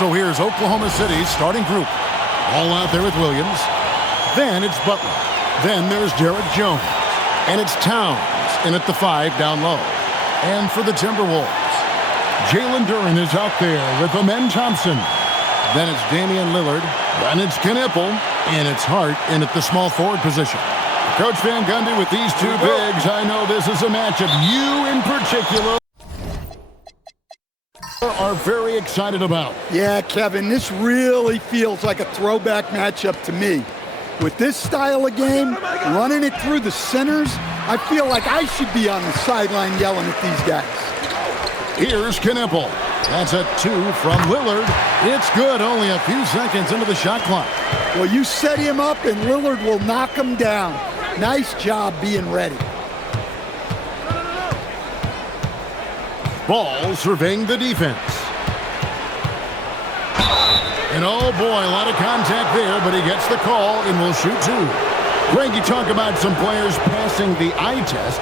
So here's Oklahoma City's starting group. All out there with Williams. Then it's Butler. Then there's Derek Jones. And it's Towns in at the 5 down low. And for the Timberwolves, Jalen Duren is out there with Amen Thompson. Then it's Damian Lillard. Then it's Knipple. And it's Hart in at the small forward position. Coach Van Gundy with these two bigs. I know this is a matchup you in particular are very excited about. Yeah, Kevin, this really feels like a throwback matchup to me. With this style of game, running it through the centers, I feel like I should be on the sideline yelling at these guys. Here's Knipple. That's a 2 from Lillard. It's good, only a few seconds into the shot clock. Well, you set him up and Lillard will knock him down. Nice job being ready. Ball surveying the defense. And oh boy, a lot of contact there, but he gets the call and will shoot 2. Greg, you talk about some players passing the eye test.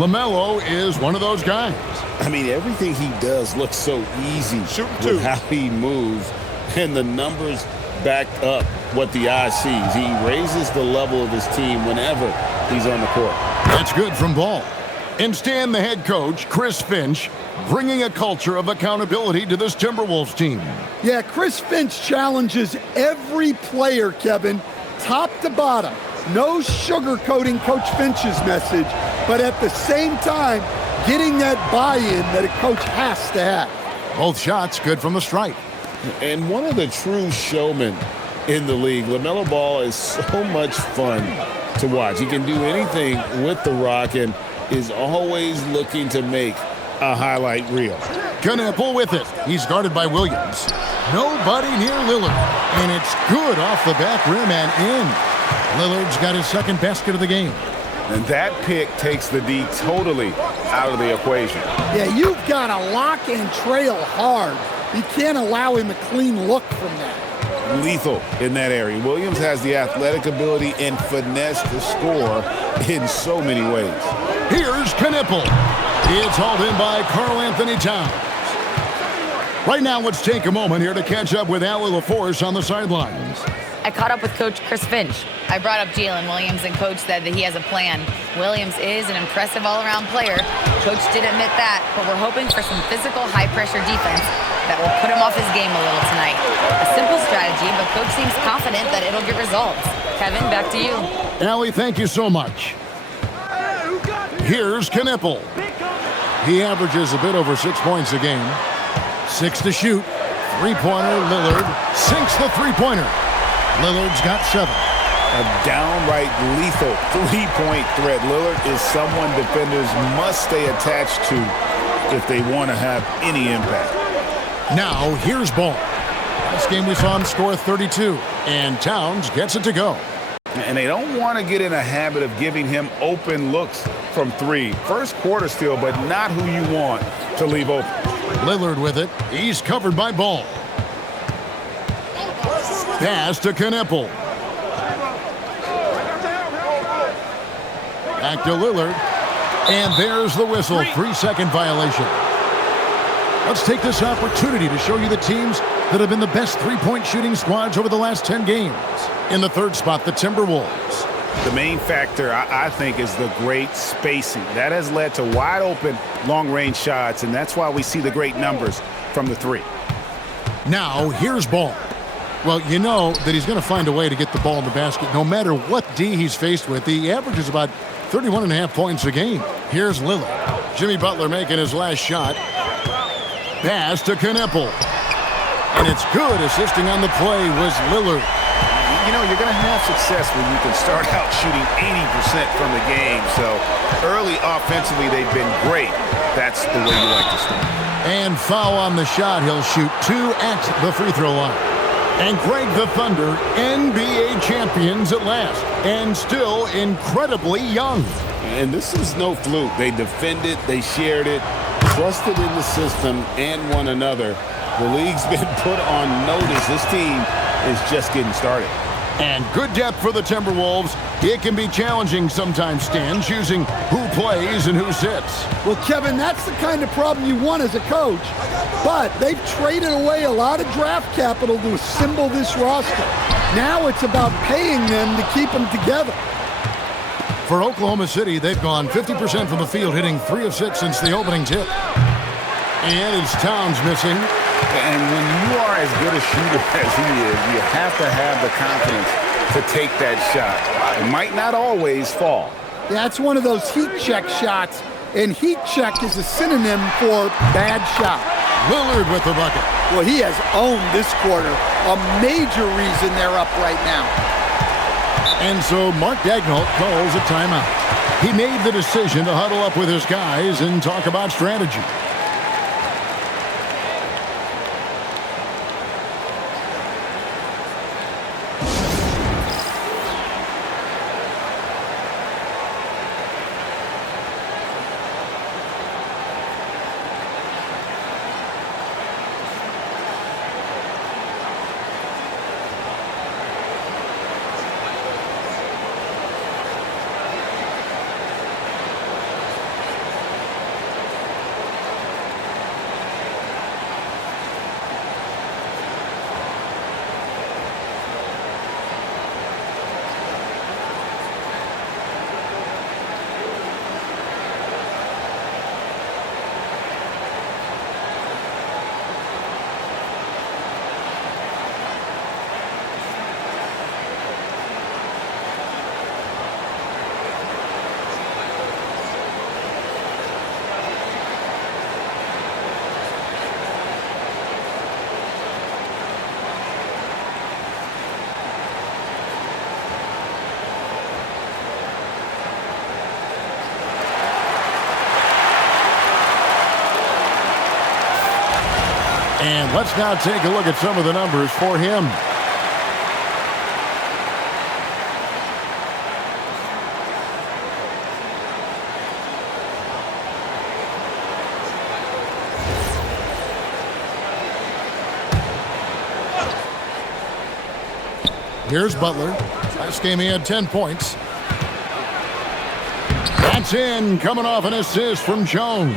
LaMelo is one of those guys. I mean, everything he does looks so easy with how he moves, and the numbers back up what the eye sees. He raises the level of his team whenever he's on the court. That's good from Ball. Instead, the head coach, Chris Finch, bringing a culture of accountability to this Timberwolves team. Yeah, Chris Finch challenges every player, Kevin, top to bottom. No sugarcoating Coach Finch's message, but at the same time, getting that buy-in that a coach has to have. Both shots good from the stripe. And one of the true showmen in the league, LaMelo Ball, is so much fun to watch. He can do anything with the rock and is always looking to make a highlight reel. Knipple with it. He's guarded by Williams. Nobody near Lillard. And it's good off the back rim and in. Lillard's got his second basket of the game. And that pick takes the D totally out of the equation. Yeah, you've got to lock and trail hard. You can't allow him a clean look from that. Lethal in that area. Williams has the athletic ability and finesse to score in so many ways. Here's Knipple. It's hauled in by Karl Anthony Towns. Right now, let's take a moment here to catch up with Allie LaForce on the sidelines. I caught up with Coach Chris Finch. I brought up Jalen Williams, and Coach said that he has a plan. Williams is an impressive all-around player. Coach did admit that, but we're hoping for some physical, high-pressure defense that will put him off his game a little tonight. A simple strategy, but Coach seems confident that it'll get results. Kevin, back to you. Allie, thank you so much. Here's Knipple. He averages a bit over 6 points a game. 6 to shoot. Three-pointer, Lillard sinks the three-pointer. Lillard's got 7. A downright lethal three-point threat. Lillard is someone defenders must stay attached to if they want to have any impact. Now, here's Ball. Last game we saw him score 32, and Towns gets it to go. And they don't want to get in a habit of giving him open looks from 3. First quarter still, but not who you want to leave open. Lillard with it. He's covered by Ball. Pass to Knipple. Back to Lillard. And there's the whistle. 3-second violation. Let's take this opportunity to show you the teams that have been the best three-point shooting squads over the last 10 games. In the third spot, the Timberwolves. The main factor, I think, is the great spacing. That has led to wide-open, long-range shots, and that's why we see the great numbers from the 3. Now, here's Ball. Well, you know that he's going to find a way to get the ball in the basket no matter what D he's faced with. He averages about 31.5 points a game. Here's Lillard. Jimmy Butler making his last shot. Pass to Knipple. And it's good. Assisting on the play was Lillard. You know, you're going to have success when you can start out shooting 80% from the game. So early offensively, they've been great. That's the way you like to start. And foul on the shot. He'll shoot 2 at the free throw line. And Greg, the Thunder, NBA champions at last, and still incredibly young. And this is no fluke. They defended, they shared it, trusted in the system and one another. The league's been put on notice. This team is just getting started. And good depth for the Timberwolves. It can be challenging sometimes, Stan, choosing who plays and who sits. Well, Kevin, that's the kind of problem you want as a coach. But they've traded away a lot of draft capital to assemble this roster. Now it's about paying them to keep them together. For Oklahoma City, they've gone 50% from the field, hitting 3 of 6 since the opening tip. And it's Towns missing. And when you are as good a shooter as he is, you have to have the confidence to take that shot. It might not always fall. Yeah, it's one of those heat check shots, and heat check is a synonym for bad shot. Lillard with the bucket. Well, he has owned this quarter, a major reason they're up right now. And so Mark Daigneault calls a timeout. He made the decision to huddle up with his guys and talk about strategy. And let's now take a look at some of the numbers for him. Here's Butler. Last game he had 10 points. That's in, coming off an assist from Jones.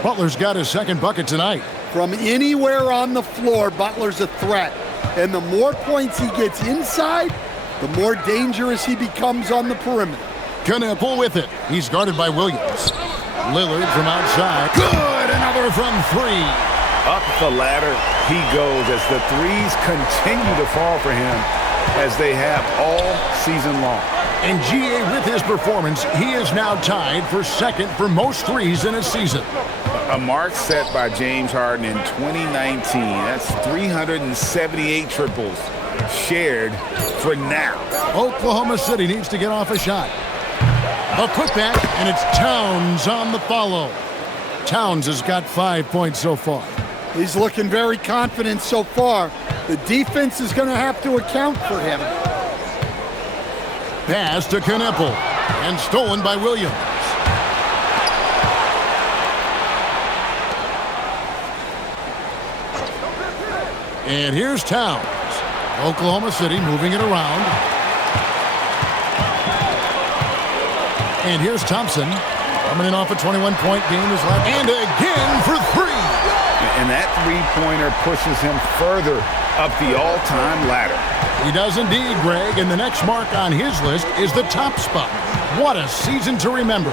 Butler's got his second bucket tonight. From anywhere on the floor, Butler's a threat. And the more points he gets inside, the more dangerous he becomes on the perimeter. Knueppel with it. He's guarded by Williams. Lillard from outside. Good! Another from 3. Up the ladder he goes as the threes continue to fall for him as they have all season long. And GA, with his performance, he is now tied for second for most threes in a season. A mark set by James Harden in 2019. That's 378 triples shared for now. Oklahoma City needs to get off a shot. A putback, and it's Towns on the follow. Towns has got 5 points so far. He's looking very confident so far. The defense is going to have to account for him. Pass to Knueppel, and stolen by Williams. And here's Towns. Oklahoma City moving it around. And here's Thompson. Coming in off a 21-point game is left. And again for 3. And that three-pointer pushes him further up the all-time ladder. He does indeed, Greg. And the next mark on his list is the top spot. What a season to remember.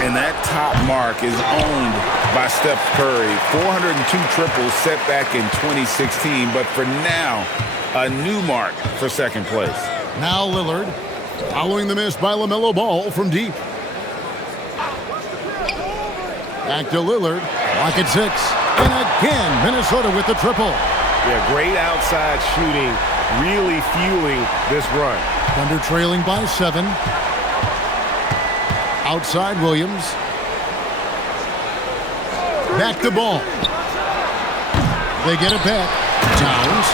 And that top mark is owned by Steph Curry. 402 triples set back in 2016. But for now, a new mark for second place. Now Lillard, following the miss by LaMelo Ball from deep. Back to Lillard, lock at 6. And again, Minnesota with the triple. Yeah, great outside shooting, really fueling this run. Thunder trailing by 7. Outside Williams. Back to Ball. They get it back. Towns.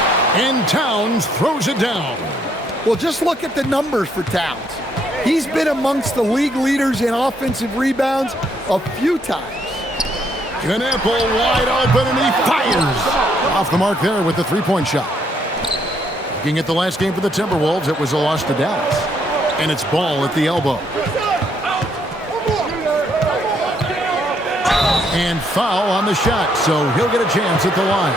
And Towns throws it down. Well, just look at the numbers for Towns. He's been amongst the league leaders in offensive rebounds a few times. Knueppel wide open, and he fires. Off the mark there with the three-point shot. Looking at the last game for the Timberwolves, it was a loss to Dallas. And it's Ball at the elbow. And foul on the shot, so he'll get a chance at the line.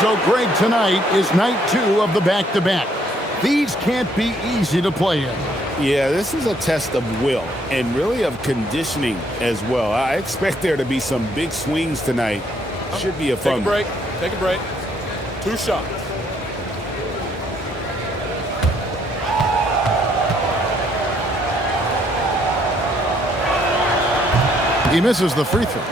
So, Greg, tonight is night 2 of the back-to-back. These can't be easy to play in. Yeah, this is a test of will and really of conditioning as well. I expect there to be some big swings tonight. Should be a fun Take a break. Take a break. 2 shots. He misses the free throw.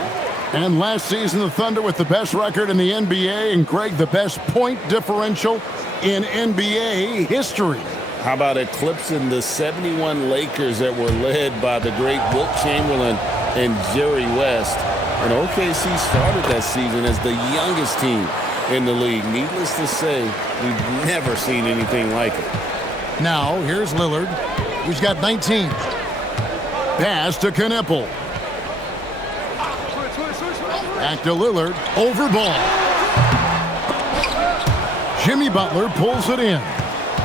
And last season, the Thunder with the best record in the NBA, and Greg, the best point differential in NBA history. How about eclipsing the 71 Lakers that were led by the great Wilt Chamberlain and Jerry West? And OKC started that season as the youngest team in the league. Needless to say, we've never seen anything like it. Now, here's Lillard. He's got 19. Pass to Knipple. Back to Lillard. Over Ball. Jimmy Butler pulls it in.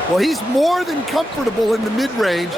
Well, he's more than comfortable in the mid-range,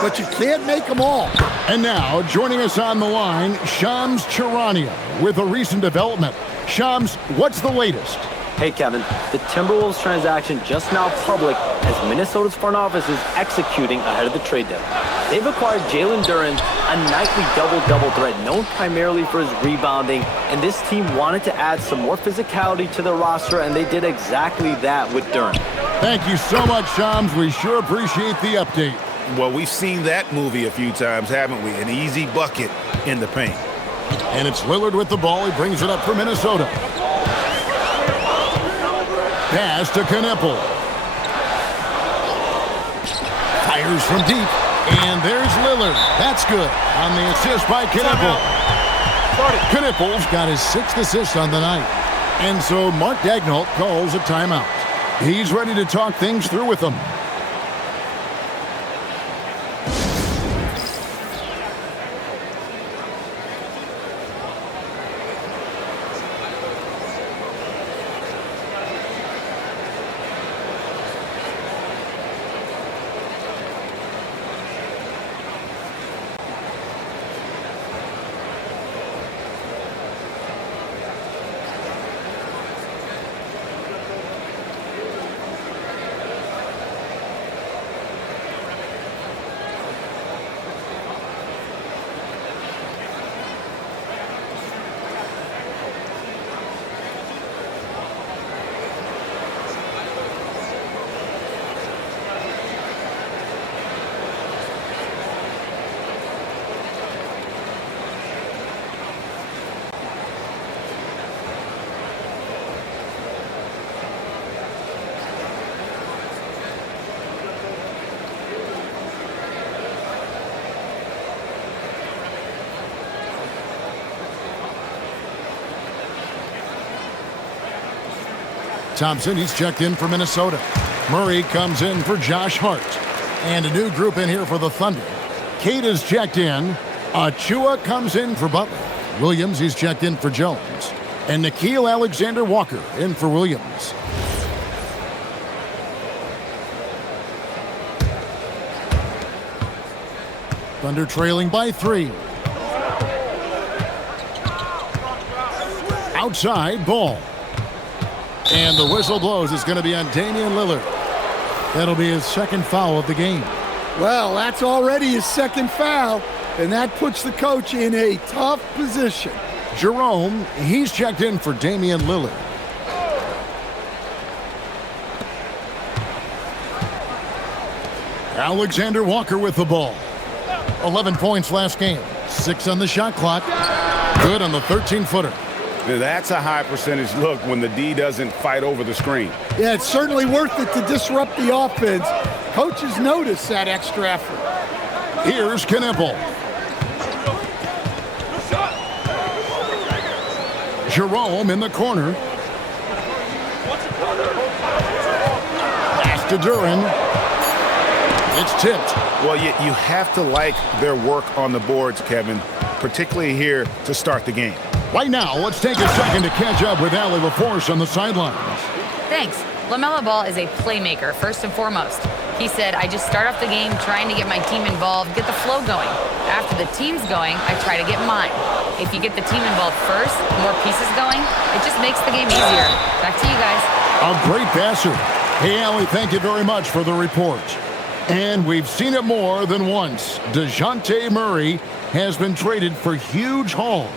but you can't make them all. And now, joining us on the line, Shams Charania with a recent development. Shams, what's the latest? Hey, Kevin. The Timberwolves transaction just now public as Minnesota's front office is executing ahead of the trade deadline. They've acquired Jalen Duren, a nightly double-double threat known primarily for his rebounding, and this team wanted to add some more physicality to their roster, and they did exactly that with Duren. Thank you so much, Shams. We sure appreciate the update. Well, we've seen that movie a few times, haven't we? An easy bucket in the paint. And it's Lillard with the ball. He brings it up for Minnesota. Pass to Knipple. Fires from deep. And there's Lillard. That's good on the assist by Knipple. Knipple's got his 6th assist on the night. And so Mark Daigneault calls a timeout. He's ready to talk things through with them. Thompson, he's checked in for Minnesota. Murray comes in for Josh Hart. And a new group in here for the Thunder. Cade is checked in. Achua comes in for Butler. Williams, he's checked in for Jones. And Nickeil Alexander-Walker in for Williams. Thunder trailing by 3. Outside, Ball. And the whistle blows. It's going to be on Damian Lillard. That'll be his 2nd foul of the game. Well, that's already his 2nd foul, and that puts the coach in a tough position. Jerome, he's checked in for Damian Lillard. Alexander Walker with the ball. 11 points last game. 6 on the shot clock. Good on the 13-footer. That's a high percentage look when the D doesn't fight over the screen. Yeah, it's certainly worth it to disrupt the offense. Coaches notice that extra effort. Here's Knipple. Jerome in the corner. Pass to Duren. It's tipped. Well, you have to like their work on the boards, Kevin, particularly here to start the game. Right now, let's take a second to catch up with Allie LaForce on the sidelines. Thanks. LaMelo Ball is a playmaker, first and foremost. He said, I just start off the game trying to get my team involved, get the flow going. After the team's going, I try to get mine. If you get the team involved first, more pieces going, it just makes the game easier. Back to you guys. A great passer. Hey, Allie, thank you very much for the report. And we've seen it more than once. DeJounte Murray has been traded for huge hauls.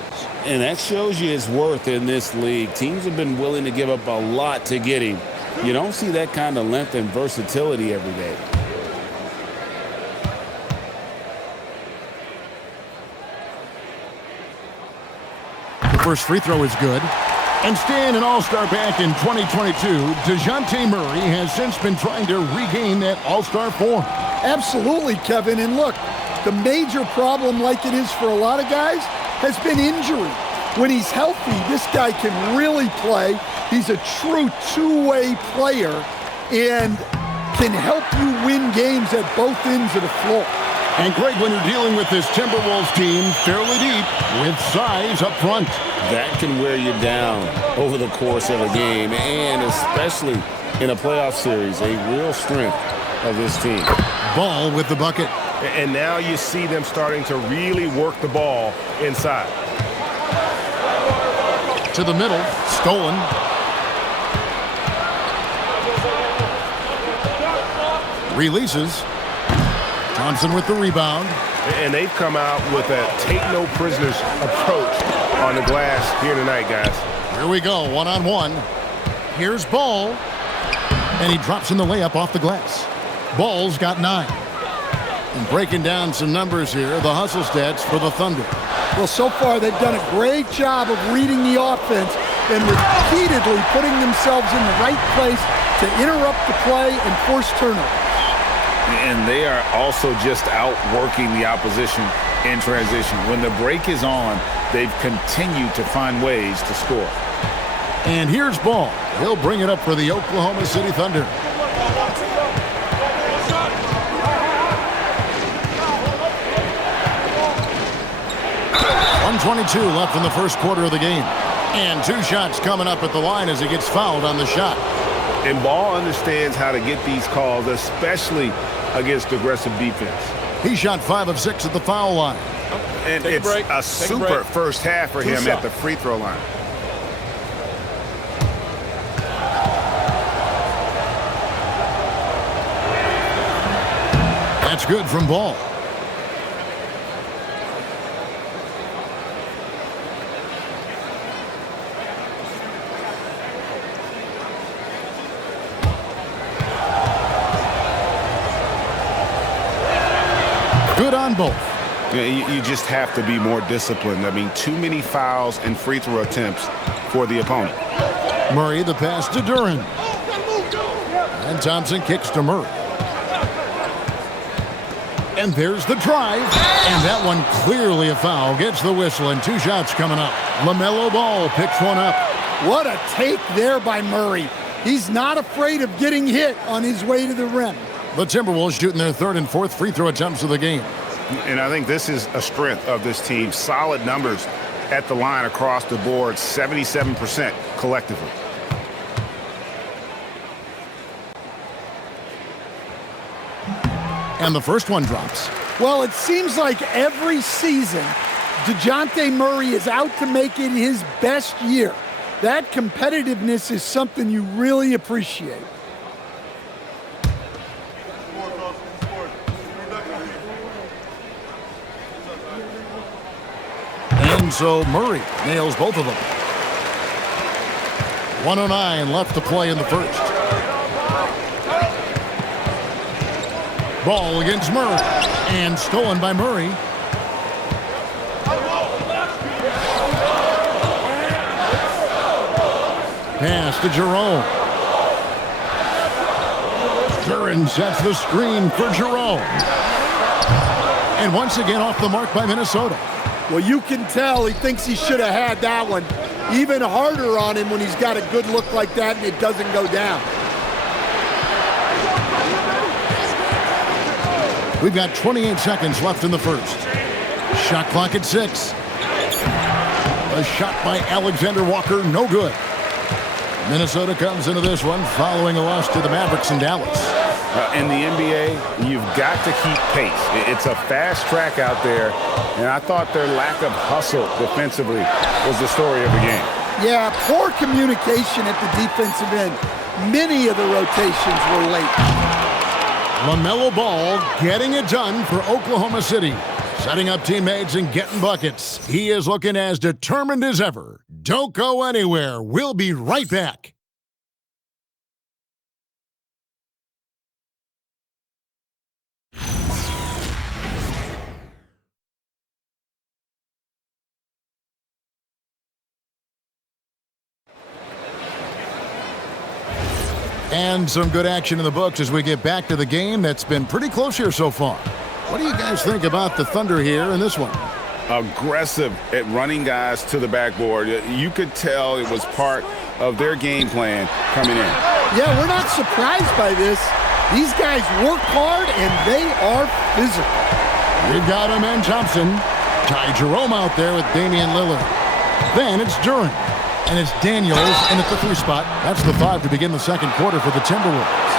And that shows you his worth in this league. Teams have been willing to give up a lot to get him. You don't see that kind of length and versatility every day. The first free throw is good. And staying an All-Star back in 2022, DeJounte Murray has since been trying to regain that All-Star form. Absolutely, Kevin. And look, the major problem, like it is for a lot of guys, has been injury. When he's healthy, this guy can really play. He's a true two-way player and can help you win games at both ends of the floor. And Greg, when you're dealing with this Timberwolves team fairly deep with size up front, that can wear you down over the course of a game, and especially in a playoff series, a real strength of this team. Ball with the bucket. And now you see them starting to really work the ball inside. To the middle, stolen. Releases. Thompson with the rebound. And they've come out with a take-no-prisoners approach on the glass here tonight, guys. Here we go, one-on-one. Here's Ball. And he drops in the layup off the glass. Ball's got 9. And breaking down some numbers here, the hustle stats for the Thunder. Well, so far they've done a great job of reading the offense and repeatedly putting themselves in the right place to interrupt the play and force turnovers. And they are also just outworking the opposition in transition. When the break is on, they've continued to find ways to score. And here's Ball. He'll bring it up for the Oklahoma City Thunder. .122 left in the first quarter of the game. And 2 shots coming up at the line as he gets fouled on the shot. And Ball understands how to get these calls, especially against aggressive defense. He shot 5 of 6 at the foul line. And it's a super first half for him at the free throw line. That's good from Ball. Good on both. You just have to be more disciplined. I mean, too many fouls and free throw attempts for the opponent. Murray the pass to Duren. And Thompson kicks to Murray. And there's the drive. And that one clearly a foul. Gets the whistle and 2 shots coming up. LaMelo Ball picks one up. What a take there by Murray. He's not afraid of getting hit on his way to the rim. The Timberwolves shooting their 3rd and 4th free throw attempts of the game. And I think this is a strength of this team. Solid numbers at the line across the board, 77% collectively. And the first one drops. Well, it seems like every season, DeJounte Murray is out to make it his best year. That competitiveness is something you really appreciate. And so Murray nails both of them. 1:09 left to play in the first. Ball against Murray. And stolen by Murray. Pass to Jerome. Duren sets the screen for Jerome. And once again off the mark by Minnesota. Well, you can tell he thinks he should have had that one. Even harder on him when he's got a good look like that and it doesn't go down. We've got 28 seconds left in the first. Shot clock at 6. A shot by Alexander Walker, no good. Minnesota comes into this one following a loss to the Mavericks in Dallas. In the NBA, you've got to keep pace. It's a fast track out there, and I thought their lack of hustle defensively was the story of the game. Yeah, poor communication at the defensive end. Many of the rotations were late. LaMelo Ball getting it done for Oklahoma City. Setting up teammates and getting buckets. He is looking as determined as ever. Don't go anywhere. We'll be right back. And some good action in the books as we get back to the game that's been pretty close here so far. What do you guys think about the Thunder here in this one? Aggressive at running guys to the backboard. You could tell it was part of their game plan coming in. Yeah, we're not surprised by this. These guys work hard and they are physical. We've got him and Thompson. Ty Jerome out there with Damian Lillard. Then it's Duren. And it's Daniels in at the 3 spot. That's the 5 to begin the second quarter for the Timberwolves.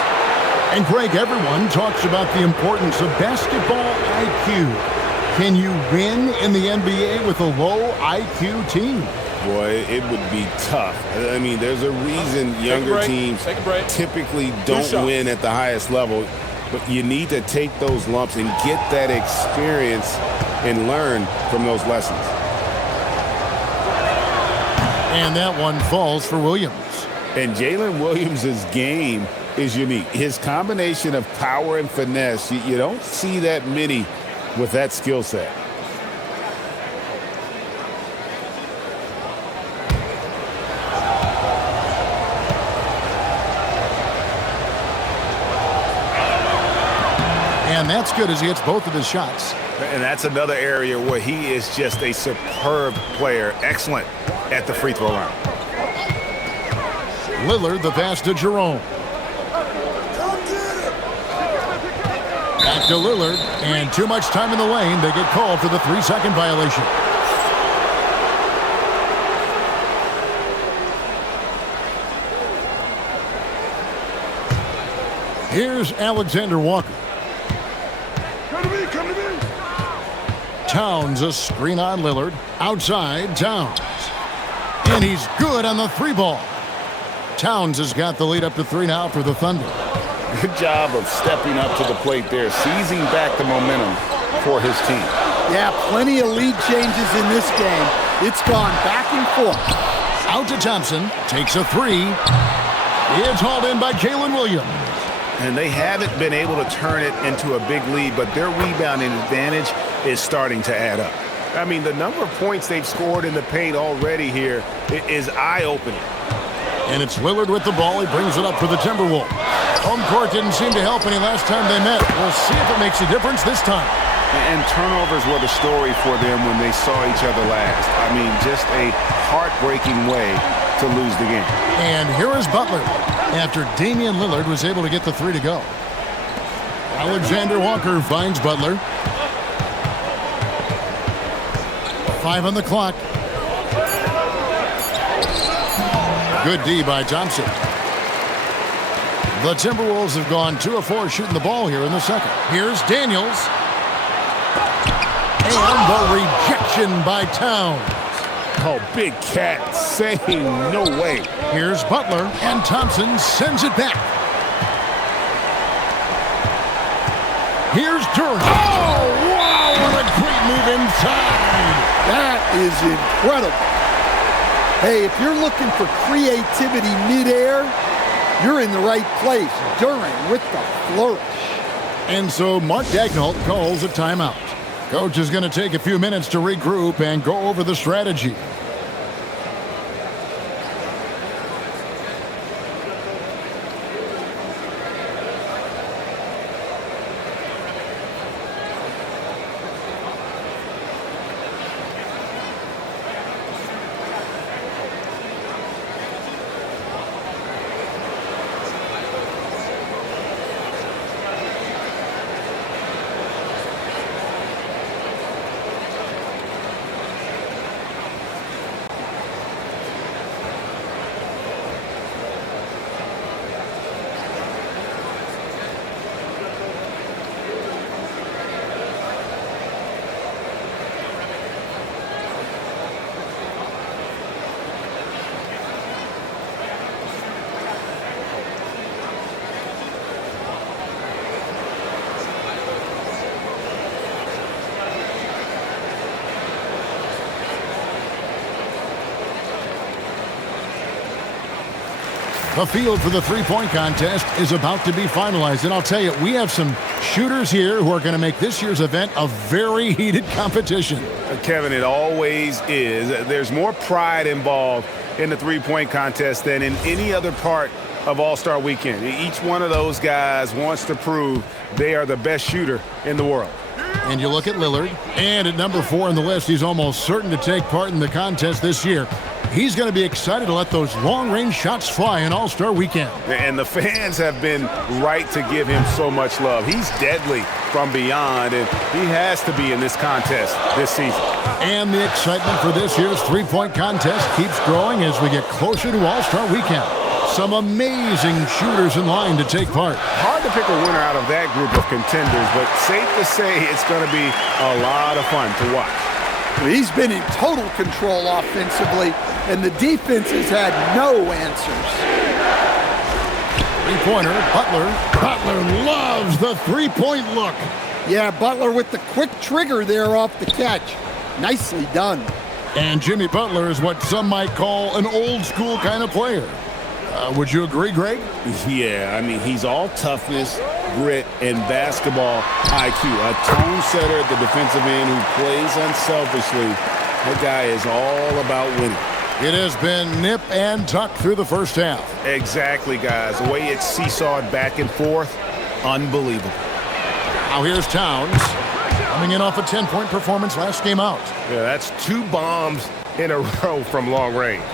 And Greg, everyone talks about the importance of basketball IQ. Can you win in the NBA with a low IQ team? Boy, it would be tough. I mean, there's a reason younger teams typically don't win at the highest level. But you need to take those lumps and get that experience and learn from those lessons. And that one falls for Williams. And Jalen Williams' game is unique. His combination of power and finesse, you don't see that many with that skill set. And that's good as he hits both of his shots. And that's another area where he is just a superb player. Excellent at the free throw line. Lillard, the pass to Jerome. Back to Lillard, and too much time in the lane. They get called for the 3-second violation. Here's Alexander Walker. Come to me. Towns, a screen on Lillard. Outside, Towns. And he's good on the 3-ball. Towns has got the lead up to 3 now for the Thunder. Good job of stepping up to the plate there, seizing back the momentum for his team. Yeah, plenty of lead changes in this game. It's gone back and forth. Out to Thompson, takes a 3. It's hauled in by Jalen Williams. And they haven't been able to turn it into a big lead, but their rebounding advantage is starting to add up. I mean, the number of points they've scored in the paint already here is eye-opening. And it's Lillard with the ball. He brings it up for the Timberwolves. Home court didn't seem to help any last time they met. We'll see if it makes a difference this time. And turnovers were the story for them when they saw each other last. I mean, just a heartbreaking way to lose the game. And here is Butler after Damian Lillard was able to get the 3 to go. Alexander Walker finds Butler. 5 on the clock. Good D by Thompson. The Timberwolves have gone 2 of 4 shooting the ball here in the second. Here's Daniels. And the rejection by Towns. Oh, Big Cat saying no way. Here's Butler, and Thompson sends it back. Here's Duren. Oh, wow, what a great move inside. That is incredible. Hey, if you're looking for creativity midair, you're in the right place. Duren with the flourish. And so Mark Daigneault calls a timeout. Coach is going to take a few minutes to regroup and go over the strategy. The field for the three-point contest is about to be finalized. And I'll tell you, we have some shooters here who are going to make this year's event a very heated competition. Kevin, it always is. There's more pride involved in the three-point contest than in any other part of All-Star Weekend. Each one of those guys wants to prove they are the best shooter in the world. And you look at Lillard, and at number 4 on the list, he's almost certain to take part in the contest this year. He's going to be excited to let those long-range shots fly in All-Star Weekend. And the fans have been right to give him so much love. He's deadly from beyond, and he has to be in this contest this season. And the excitement for this year's three-point contest keeps growing as we get closer to All-Star Weekend. Some amazing shooters in line to take part. Hard to pick a winner out of that group of contenders, but safe to say it's going to be a lot of fun to watch. He's been in total control offensively, and the defense has had no answers. Three-pointer, Butler. Butler loves the three-point look. Yeah, Butler with the quick trigger there off the catch. Nicely done. And Jimmy Butler is what some might call an old-school kind of player. Would you agree, Greg? Yeah, I mean, he's all toughness, grit, and basketball IQ. A tone setter at the defensive end who plays unselfishly. That guy is all about winning. It has been nip and tuck through the first half. Exactly, guys. The way it's seesawed back and forth, unbelievable. Now here's Towns, coming in off a 10-point performance last game out. Yeah, that's 2 bombs in a row from long range.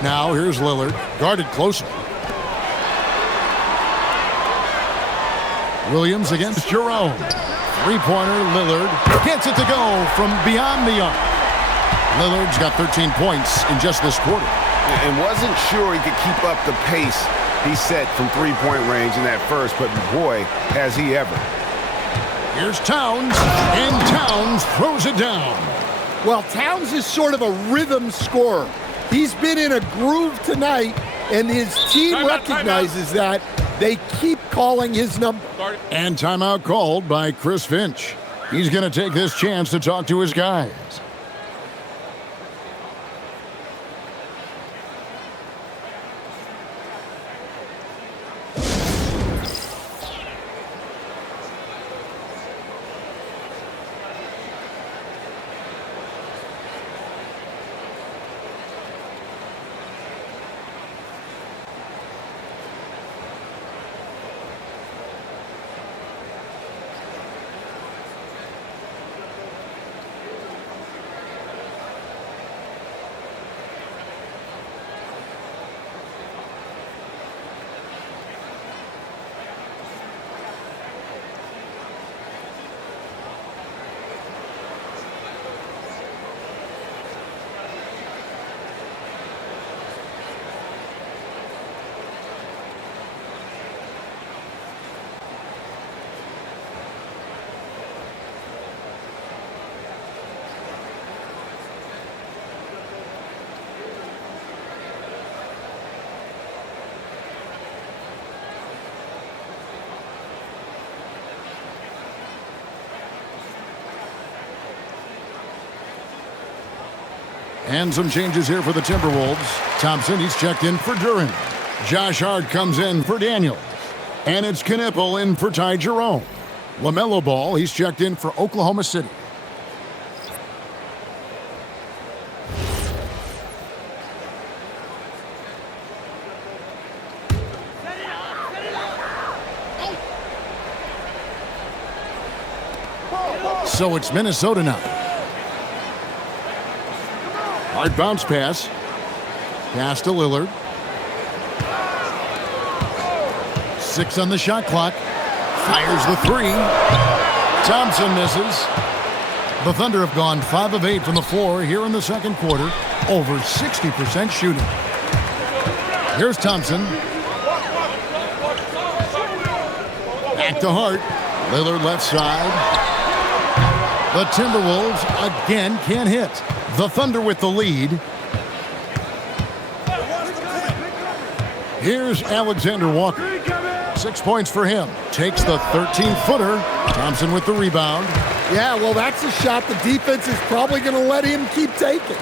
Now here's Lillard, guarded closely. Williams against Jerome. Three-pointer, Lillard gets it to go from beyond the arc. Lillard's got 13 points in just this quarter. And wasn't sure he could keep up the pace he set from three-point range in that first, but boy, has he ever. Here's Towns, and Towns throws it down. Well, Towns is sort of a rhythm scorer. He's been in a groove tonight, and his team recognizes that. They keep calling his number. And timeout called by Chris Finch. He's going to take this chance to talk to his guys. And some changes here for the Timberwolves. Thompson, he's checked in for Duren. Josh Hart comes in for Daniels. And it's Knipple in for Ty Jerome. LaMelo Ball, he's checked in for Oklahoma City. So it's Minnesota now. Hard bounce pass. Pass to Lillard. 6 on the shot clock. Fires the 3. Thompson misses. The Thunder have gone 5 of 8 from the floor here in the second quarter. Over 60% shooting. Here's Thompson. Back to Hart. Lillard left side. The Timberwolves again can't hit. The Thunder with the lead. Here's Alexander Walker. 6 points for him. Takes the 13-footer. Thompson with the rebound. Yeah, well, that's a shot the defense is probably going to let him keep taking.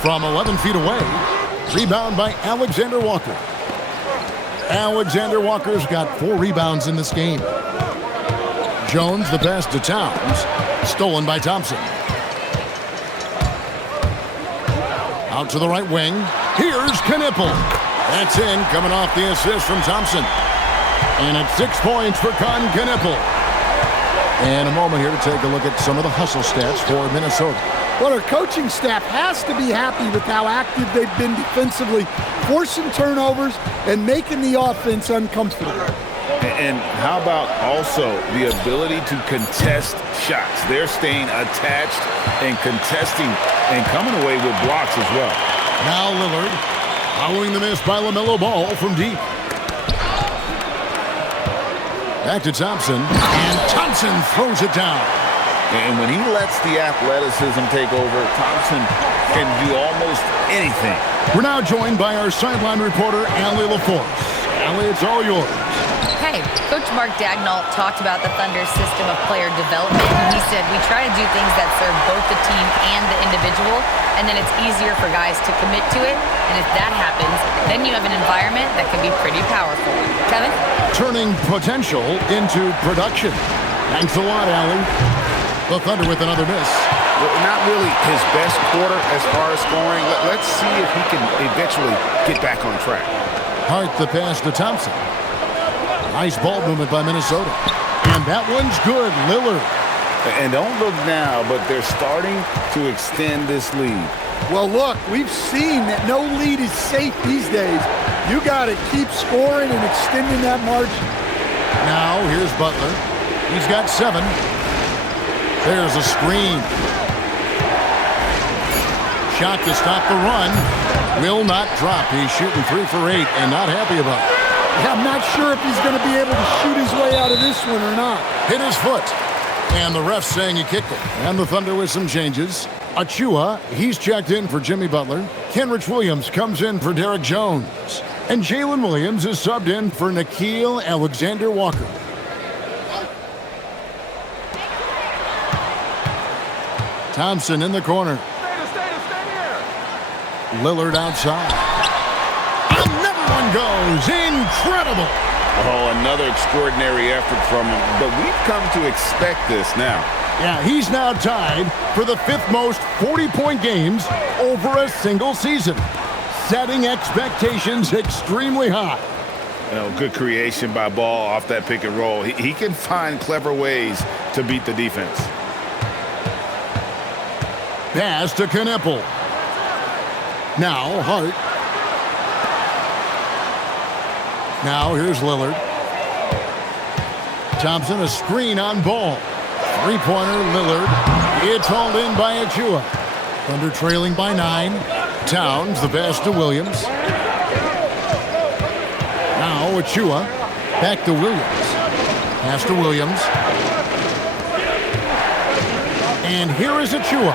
from 11 feet away. Rebound by Alexander Walker. Alexander Walker's got 4 rebounds in this game. Jones, the pass to Towns. Stolen by Thompson. Out to the right wing. Here's Knipple. That's in, coming off the assist from Thompson. And it's 6 points for Knipple. And a moment here to take a look at some of the hustle stats for Minnesota. Well, our coaching staff has to be happy with how active they've been defensively, forcing turnovers and making the offense uncomfortable. And how about also the ability to contest shots? They're staying attached and contesting and coming away with blocks as well. Now Lillard, following the miss by LaMelo Ball from deep. Back to Thompson, and Thompson throws it down. And when he lets the athleticism take over, Thompson can do almost anything. We're now joined by our sideline reporter, Allie LaForce. Allie, it's all yours. Hey, Coach Mark Dagnall talked about the Thunder's system of player development, and he said, we try to do things that serve both the team and the individual, and then it's easier for guys to commit to it, and if that happens, then you have an environment that can be pretty powerful. Kevin? Turning potential into production. Thanks a lot, Allie. The Thunder with another miss. Well, not really his best quarter as far as scoring. Let's see if he can eventually get back on track. Hart the pass to Thompson. Nice ball movement by Minnesota. And that one's good. Lillard. And don't look now, but they're starting to extend this lead. Well, look, we've seen that no lead is safe these days. You got to keep scoring and extending that margin. Now, here's Butler. He's got 7. There's a screen. Shot to stop the run. Will not drop. He's shooting 3 for 8 and not happy about it. Yeah, I'm not sure if he's going to be able to shoot his way out of this one or not. Hit his foot. And the ref saying he kicked it. And the Thunder with some changes. Achua, he's checked in for Jimmy Butler. Kenrich Williams comes in for Derek Jones. And Jalen Williams is subbed in for Nickeil Alexander-Walker. Thompson in the corner. Lillard outside. Another one goes. Incredible. Oh, another extraordinary effort from him. But we've come to expect this now. Yeah, he's now tied for the 5th most 40-point games over a single season, setting expectations extremely high. You know, good creation by Ball off that pick and roll. He can find clever ways to beat the defense. Pass to Knipple. Now Hart. Now here's Lillard. Thompson, a screen on Ball. 3-pointer, Lillard. It's hauled in by Achua. Thunder trailing by 9. Towns, the pass to Williams. Now Achua. Back to Williams. Pass to Williams. And here is Achua.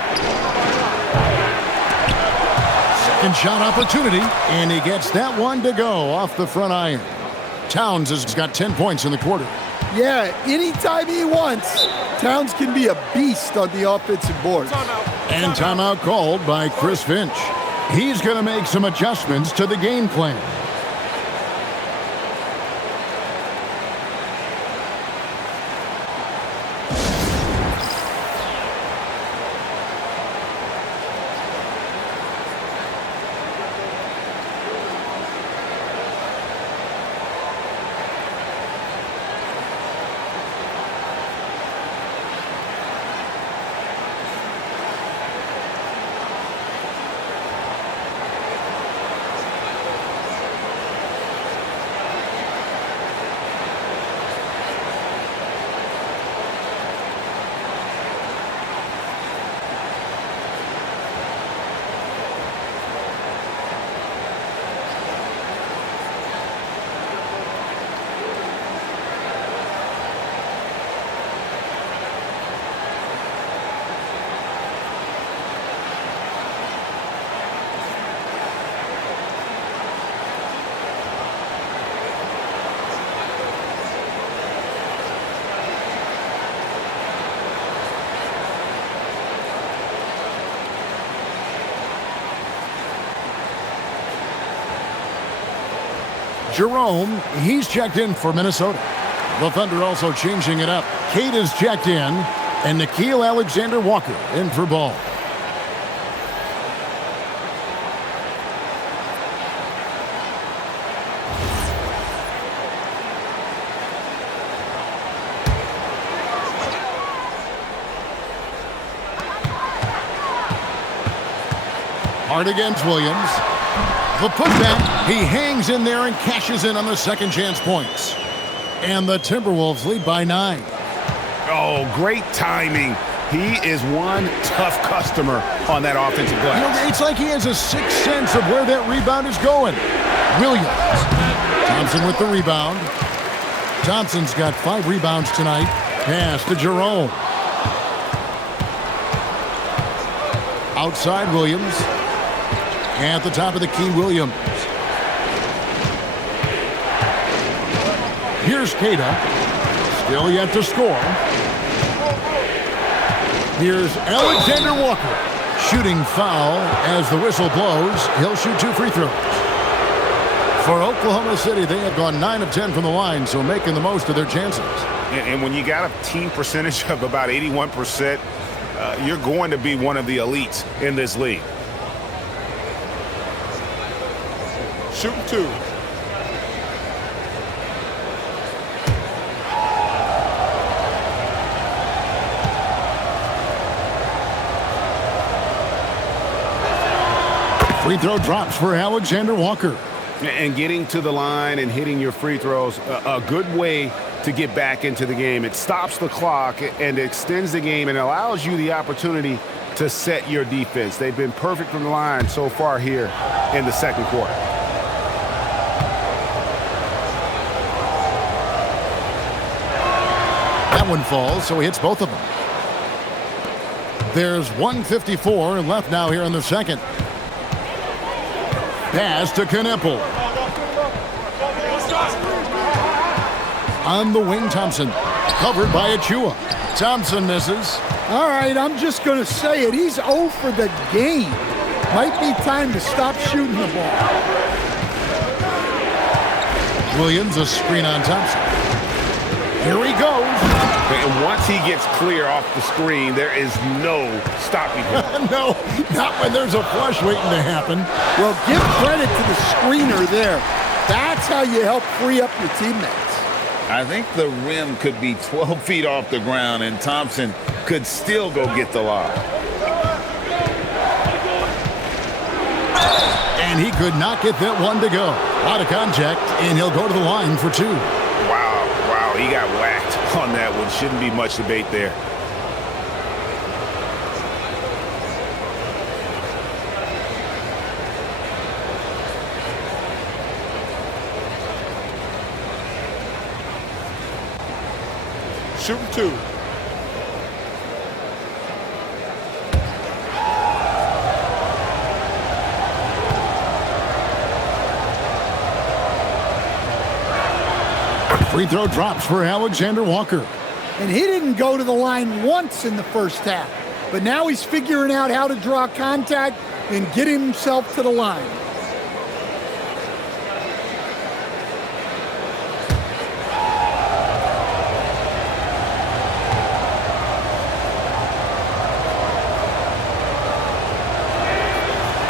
Second shot opportunity, and he gets that one to go off the front iron. Towns has got 10 points in the quarter. Yeah, anytime he wants, Towns can be a beast on the offensive boards. And timeout called by Chris Finch. He's going to make some adjustments to the game plan. Jerome, he's checked in for Minnesota. The Thunder also changing it up. Kate is checked in, and Nickeil Alexander-Walker in for Ball. Hard against Williams. The putback, he hangs in there and cashes in on the second chance points. And the Timberwolves lead by 9. Oh, great timing. He is one tough customer on that offensive glass. You know, it's like he has a sixth sense of where that rebound is going. Williams. Thompson with the rebound. Thompson's got 5 rebounds tonight. Pass to Jerome. Outside Williams. At the top of the key, Williams. Here's Keita. Still yet to score. Here's Alexander Walker. Shooting foul as the whistle blows. He'll shoot 2 free throws. For Oklahoma City, they have gone 9 of 10 from the line, so making the most of their chances. And when you got a team percentage of about 81%, you're going to be one of the elites in this league. Shooting 2. Free throw drops for Alexander Walker. And getting to the line and hitting your free throws, a good way to get back into the game. It stops the clock and extends the game and allows you the opportunity to set your defense. They've been perfect from the line so far here in the second quarter. That one falls, so he hits both of them. There's 1:54 left now here in the second. Pass to Kneppel. On the wing, Thompson. Covered by Achua. Thompson misses. All right, I'm just going to say it. He's 0 for the game. Might be time to stop shooting the ball. Williams, a screen on Thompson. Here he goes. And once he gets clear off the screen, there is no stopping him. No, not when there's a flush waiting to happen. Well, give credit to the screener there. That's how you help free up your teammates. I think the rim could be 12 feet off the ground, and Thompson could still go get the lob. And he could not get that one to go. Out of contact, and he'll go to the line for 2. Wow, he got whacked on that one. Shouldn't be much debate there. Shooting 2. Free throw drops for Alexander Walker. And he didn't go to the line once in the first half. But now he's figuring out how to draw contact and get himself to the line.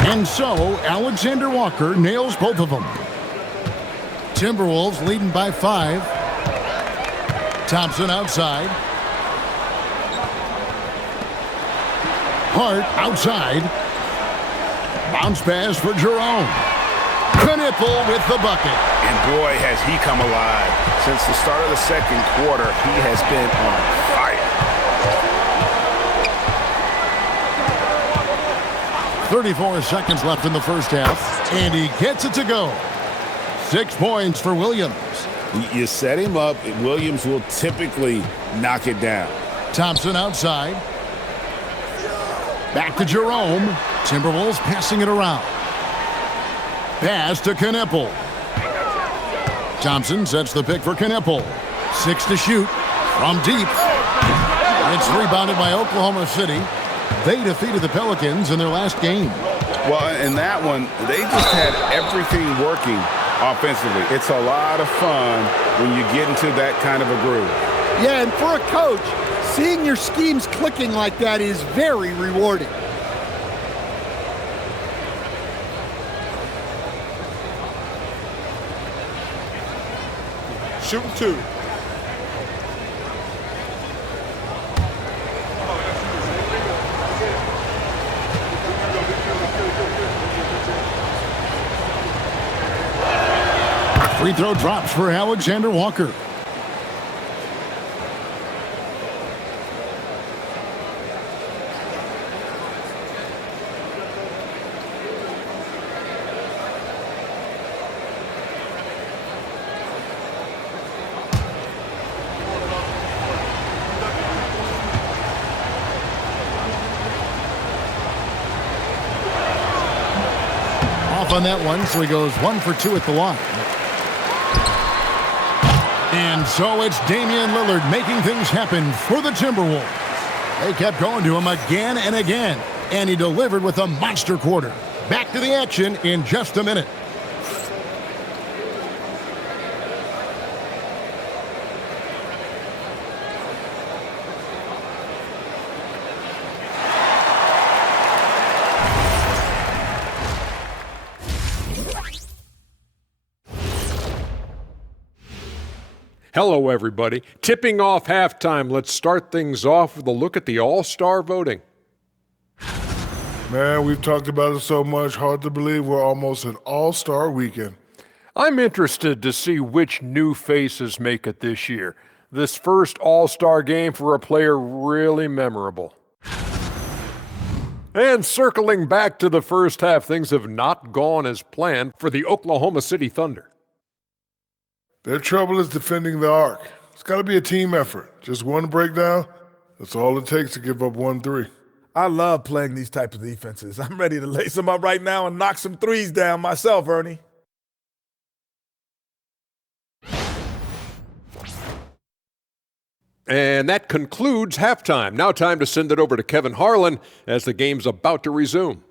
And so, Alexander Walker nails both of them. Timberwolves leading by 5. Thompson outside. Hart outside. Bounce pass for Jerome. Kneppel with the bucket. And boy, has he come alive. Since the start of the second quarter, he has been on fire. 34 seconds left in the first half. And he gets it to go. 6 points for Williams. You set him up, Williams will typically knock it down. Thompson outside. Back to Jerome. Timberwolves passing it around. Pass to Kneppel. Thompson sets the pick for Kneppel. 6 to shoot from deep. It's rebounded by Oklahoma City. They defeated the Pelicans in their last game. Well, in that one, they just had everything working offensively. It's a lot of fun when you get into that kind of a groove. Yeah, and for a coach, seeing your schemes clicking like that is very rewarding. Shooting 2. Free throw drops for Alexander Walker. Off on that one, so he goes 1 for 2 at the line. And so it's Damian Lillard making things happen for the Timberwolves. They kept going to him again and again, and he delivered with a monster quarter. Back to the action in just a minute. Hello, everybody. Tipping off halftime. Let's start things off with a look at the All-Star voting. Man, we've talked about it so much, hard to believe we're almost an all-star weekend. I'm interested to see which new faces make it this year. This first All-Star game for a player really memorable. And circling back to the first half, things have not gone as planned for the Oklahoma City Thunder. Their trouble is defending the arc. It's got to be a team effort. Just one breakdown, that's all it takes to give up 1-3. I love playing these types of defenses. I'm ready to lace them up right now and knock some threes down myself, Ernie. And that concludes halftime. Now time to send it over to Kevin Harlan as the game's about to resume.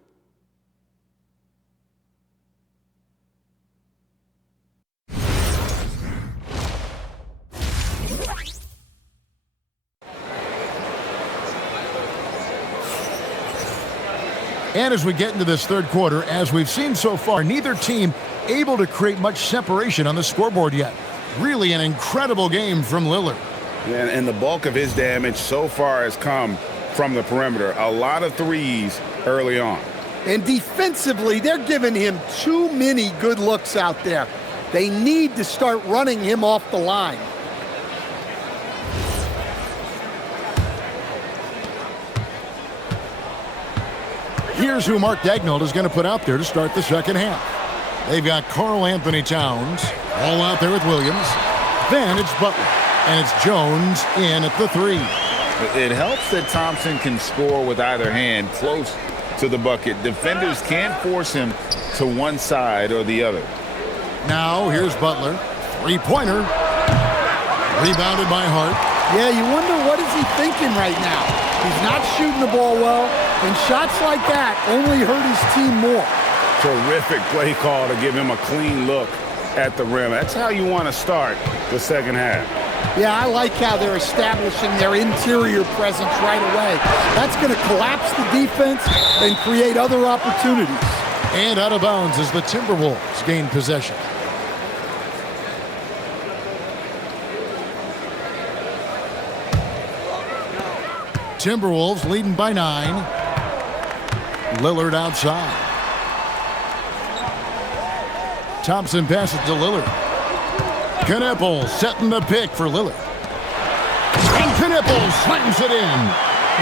And as we get into this third quarter, as we've seen so far, neither team able to create much separation on the scoreboard yet. Really an incredible game from Lillard. And the bulk of his damage so far has come from the perimeter. A lot of threes early on. And defensively, they're giving him too many good looks out there. They need to start running him off the line. Here's who Mark Daigneault is going to put out there to start the second half. They've got Karl Anthony Towns all out there with Williams. Then it's Butler, and it's Jones in at the 3. It helps that Thompson can score with either hand close to the bucket. Defenders can't force him to one side or the other. Now here's Butler. Three-pointer. Rebounded by Hart. Yeah, you wonder what is he thinking right now. He's not shooting the ball well, and shots like that only hurt his team more. Terrific play call to give him a clean look at the rim. That's how you want to start the second half. Yeah, I like how they're establishing their interior presence right away. That's going to collapse the defense and create other opportunities. And out of bounds as the Timberwolves gain possession. Timberwolves leading by 9. Lillard outside. Thompson passes to Lillard. Knueppel setting the pick for Lillard. And Knueppel slams it in.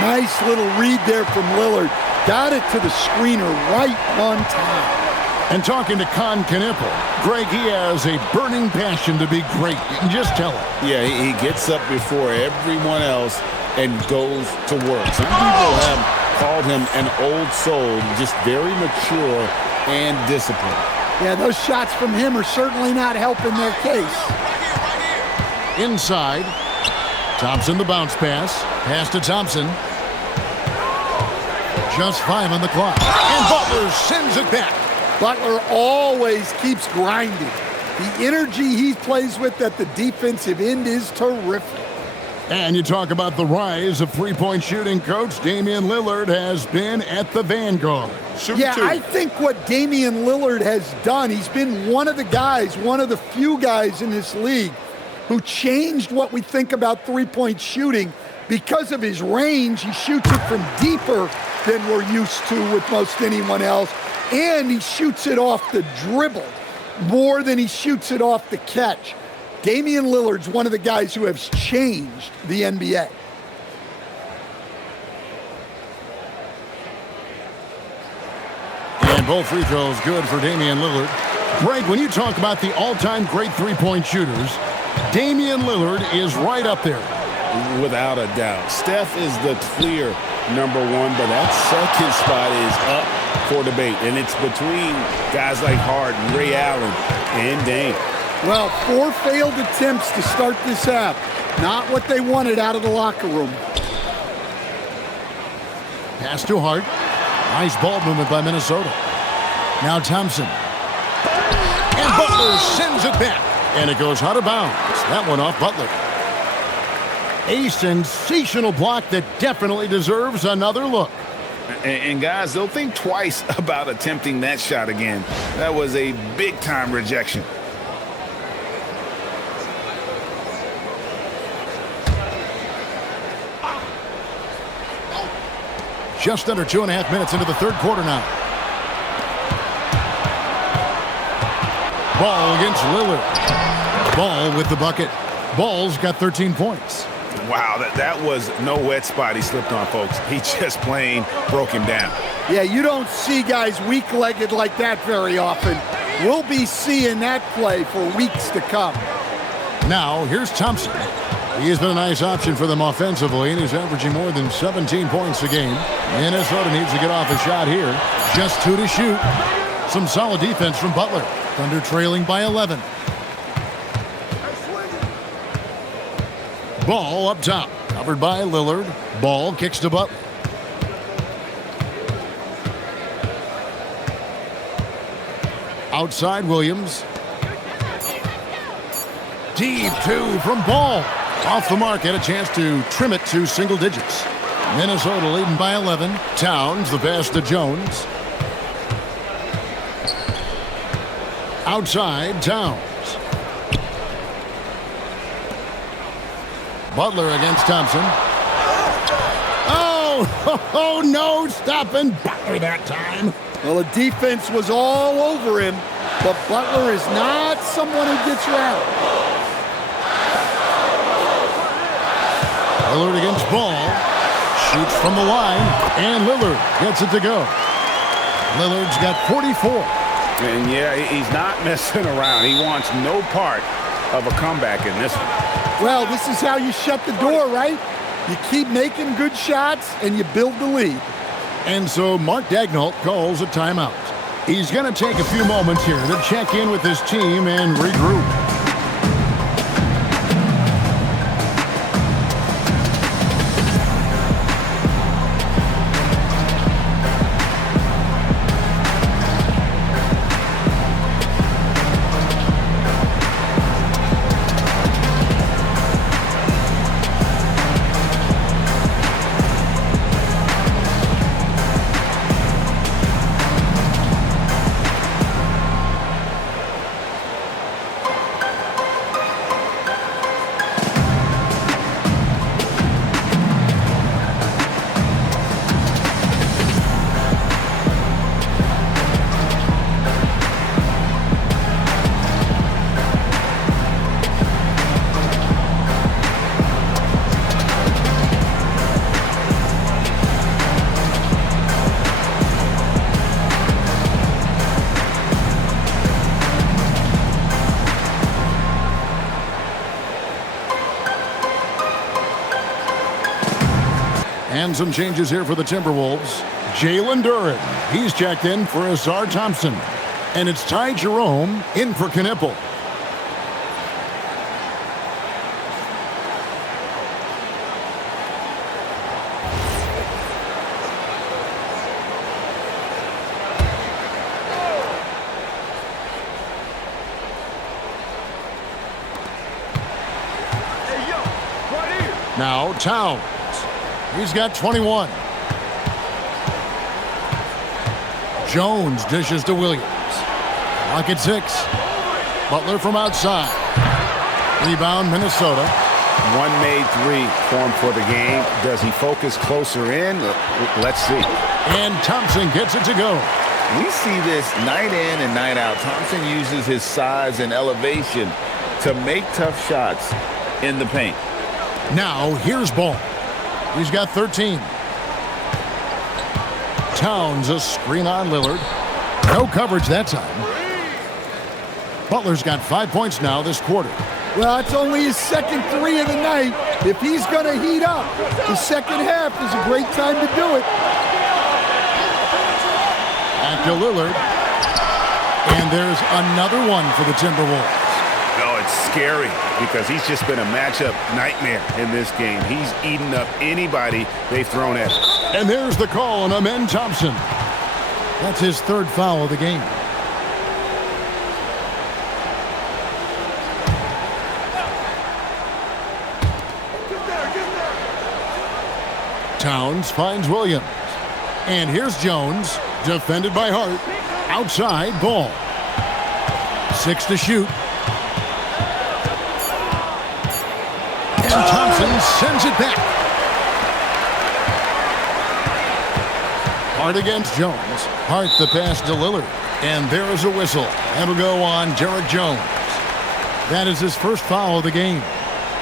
Nice little read there from Lillard. Got it to the screener right on time. And talking to Knueppel, Greg, he has a burning passion to be great. You can just tell it. Yeah, he gets up before everyone else and goes to work. Some people have called him an old soul, just very mature and disciplined. Yeah, those shots from him are certainly not helping their case. Inside, Thompson the bounce pass. Pass to Thompson. Just 5 on the clock. And Butler sends it back. Butler always keeps grinding. The energy he plays with at the defensive end is terrific. And you talk about the rise of three-point shooting, Coach. Damian Lillard has been at the vanguard. I think what Damian Lillard has done, he's been one of the guys, one of the few guys in this league who changed what we think about three-point shooting because of his range. He shoots it from deeper than we're used to with most anyone else, and he shoots it off the dribble more than he shoots it off the catch. Damian Lillard's one of the guys who has changed the NBA. And both free throws good for Damian Lillard. Greg, when you talk about the all-time great three-point shooters, Damian Lillard is right up there. Without a doubt. Steph is the clear number one, but that second spot is up for debate. And it's between guys like Harden, Ray Allen, and Dame. Well, 4 failed attempts to start this half. Not what they wanted out of the locker room. Pass to Hart. Nice ball movement by Minnesota. Now Thompson. And Butler sends it back. And it goes out of bounds. That one off Butler. A sensational block that definitely deserves another look. And guys, they'll think twice about attempting that shot again. That was a big-time rejection. Just under 2.5 minutes into the third quarter now. Ball against Lillard. Ball with the bucket. Ball's got 13 points. Wow, that was no wet spot he slipped on, folks. He just plain broke him down. Yeah, you don't see guys weak-legged like that very often. We'll be seeing that play for weeks to come. Now, here's Thompson. He has been a nice option for them offensively, and he's averaging more than 17 points a game. Minnesota needs to get off a shot here. Just 2 to shoot. Some solid defense from Butler. Thunder trailing by 11. Ball up top. Covered by Lillard. Ball kicks to Butler. Outside Williams. Deep 2 from Ball. Off the mark, had a chance to trim it to single digits. Minnesota leading by 11. Towns, the pass to Jones. Outside, Towns. Butler against Thompson. Oh, no, stopping Butler that time. Well, the defense was all over him, but Butler is not someone who gets rattled. Lillard against Ball. Shoots from the line, and Lillard gets it to go. Lillard's got 44. And yeah, he's not messing around. He wants no part of a comeback in this one. Well, this is how you shut the door, right? You keep making good shots, and you build the lead. And so Mark Daigneault calls a timeout. He's going to take a few moments here to check in with his team and regroup. And some changes here for the Timberwolves. Jalen Duren, he's checked in for Asar Thompson. And it's Ty Jerome in for Knipple. Now Towns. He's got 21. Jones dishes to Williams. Clock at 6. Butler from outside. Rebound, Minnesota. One made three for him for the game. Does he focus closer in? Let's see. And Thompson gets it to go. We see this night in and night out. Thompson uses his size and elevation to make tough shots in the paint. Now here's Ball. He's got 13. Towns a screen on Lillard. No coverage that time. Butler's got 5 points now this quarter. Well, it's only his second three of the night. If he's going to heat up, the second half is a great time to do it. Back to Lillard. And there's another one for the Timberwolves. No, it's scary because he's just been a matchup nightmare in this game. He's eaten up anybody they've thrown at him. And there's the call on Amen Thompson. That's his third foul of the game. Towns finds Williams. And here's Jones, defended by Hart. Outside, Ball. 6 to shoot. And Thompson sends it back. Hart against Jones. Hart the pass to Lillard. And there is a whistle. That'll go on Derek Jones. That is his first foul of the game.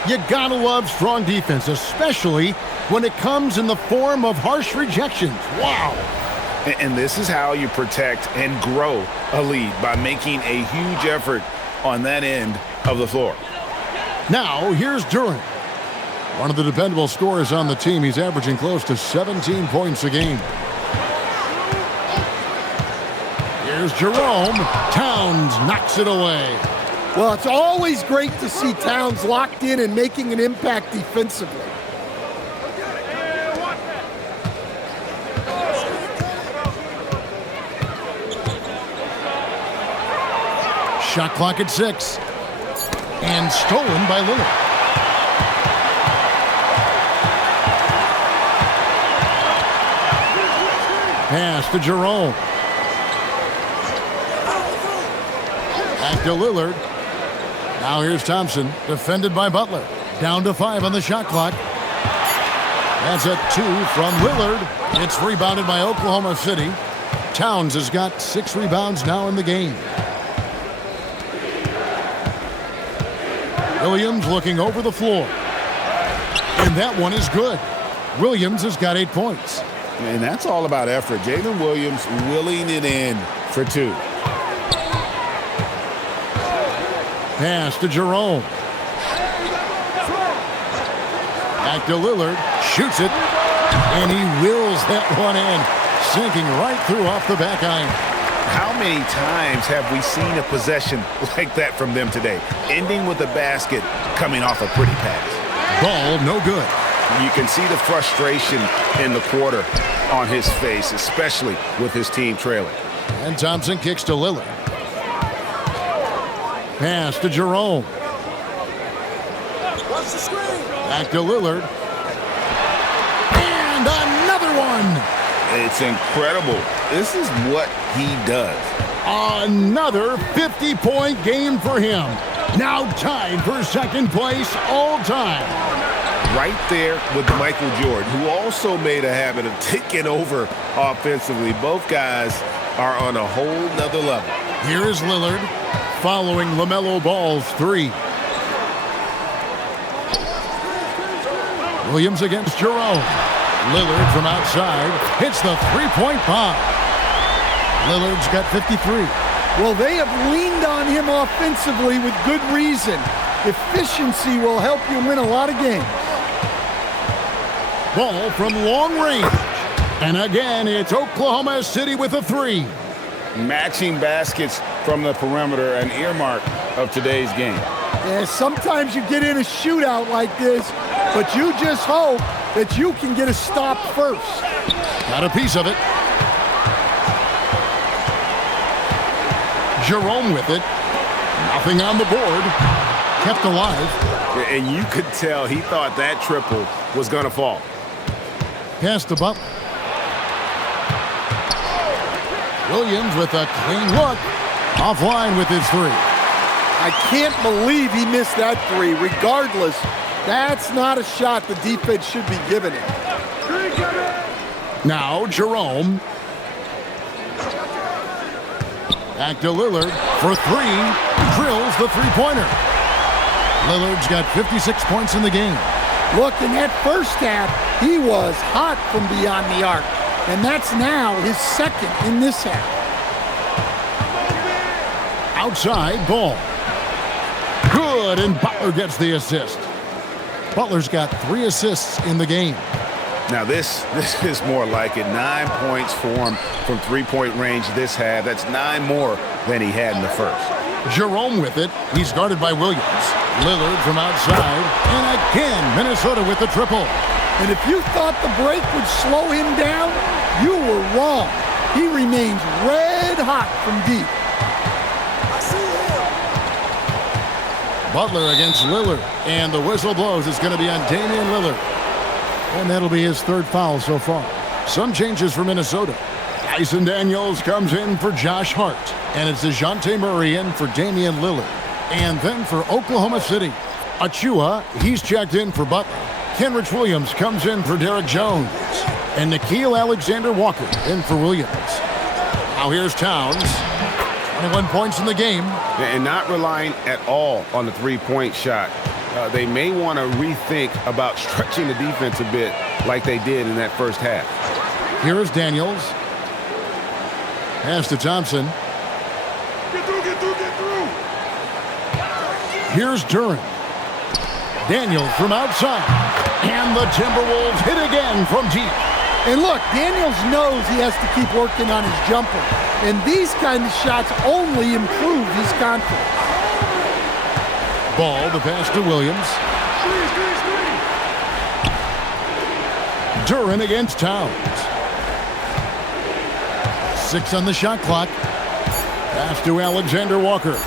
You gotta love strong defense, especially when it comes in the form of harsh rejections. Wow. And this is how you protect and grow a lead, by making a huge effort on that end of the floor. Now, here's Durant. One of the dependable scorers on the team. He's averaging close to 17 points a game. Here's Jerome. Towns knocks it away. Well, it's always great to see Towns locked in and making an impact defensively. Shot clock at 6. And stolen by Lillard. Pass to Jerome. Back to Lillard. Now here's Thompson, defended by Butler. Down to 5 on the shot clock. That's a 2 from Lillard. It's rebounded by Oklahoma City. Towns has got 6 rebounds now in the game. Williams looking over the floor. And that one is good. Williams has got 8 points. And that's all about effort. Jalen Williams willing it in for 2. Pass to Jerome. Back to Lillard. Shoots it. And he wills that one in. Sinking right through off the back iron. How many times have we seen a possession like that from them today? Ending with a basket, coming off a pretty pass. Ball no good. You can see the frustration in the quarter on his face, especially with his team trailing. And Thompson kicks to Lillard. Pass to Jerome. Back to Lillard. And another one. It's incredible. This is what he does. Another 50-point game for him. Now tied for second place all time. Right there with Michael Jordan, who also made a habit of taking over offensively. Both guys are on a whole nother level. Here is Lillard following LaMelo Ball's 3. Williams against Jerome. Lillard from outside hits the three-point bomb. Lillard's got 53. Well, they have leaned on him offensively with good reason. Efficiency will help you win a lot of games. Ball from long range. And again, it's Oklahoma City with a 3. Matching baskets from the perimeter, an earmark of today's game. Yeah, sometimes you get in a shootout like this, but you just hope that you can get a stop first. Got a piece of it. Jerome with it. Nothing on the board. Kept alive. And you could tell he thought that triple was going to fall. Pass to Butler. Williams with a clean look. Offline with his three. I can't believe he missed that three. Regardless, that's not a shot the defense should be giving him. Now Jerome. Back to Lillard for three. Drills the three-pointer. Lillard's got 56 points in the game. Look, in that first half, he was hot from beyond the arc. And that's now his second in this half. Outside ball. Good, and Butler gets the assist. Butler's got 3 assists in the game. Now this is more like it. 9 points for him from three-point range this half. That's 9 more than he had in the first. Jerome with it. He's guarded by Williams. Lillard from outside. And again, Minnesota with the triple. And if you thought the break would slow him down, you were wrong. He remains red hot from deep. Butler against Lillard. And the whistle blows. It's going to be on Damian Lillard. And that'll be his 3rd foul so far. Some changes for Minnesota. Dyson Daniels comes in for Josh Hart. And it's DeJounte Murray in for Damian Lillard. And then for Oklahoma City, Achua, he's checked in for Butler. Kenrich Williams comes in for Derek Jones. And Nickeil Alexander-Walker in for Williams. Now here's Towns. 21 points in the game. And not relying at all on the three-point shot. They may want to rethink about stretching the defense a bit like they did in that first half. Here is Daniels. Pass to Thompson. Get through, get through, get through. Here's Duren. Daniels from outside. And the Timberwolves hit again from deep. And look, Daniels knows he has to keep working on his jumper. And these kind of shots only improve his confidence. Ball, the pass to Williams. Duren against Towns. 6 on the shot clock. Pass to Alexander-Walker.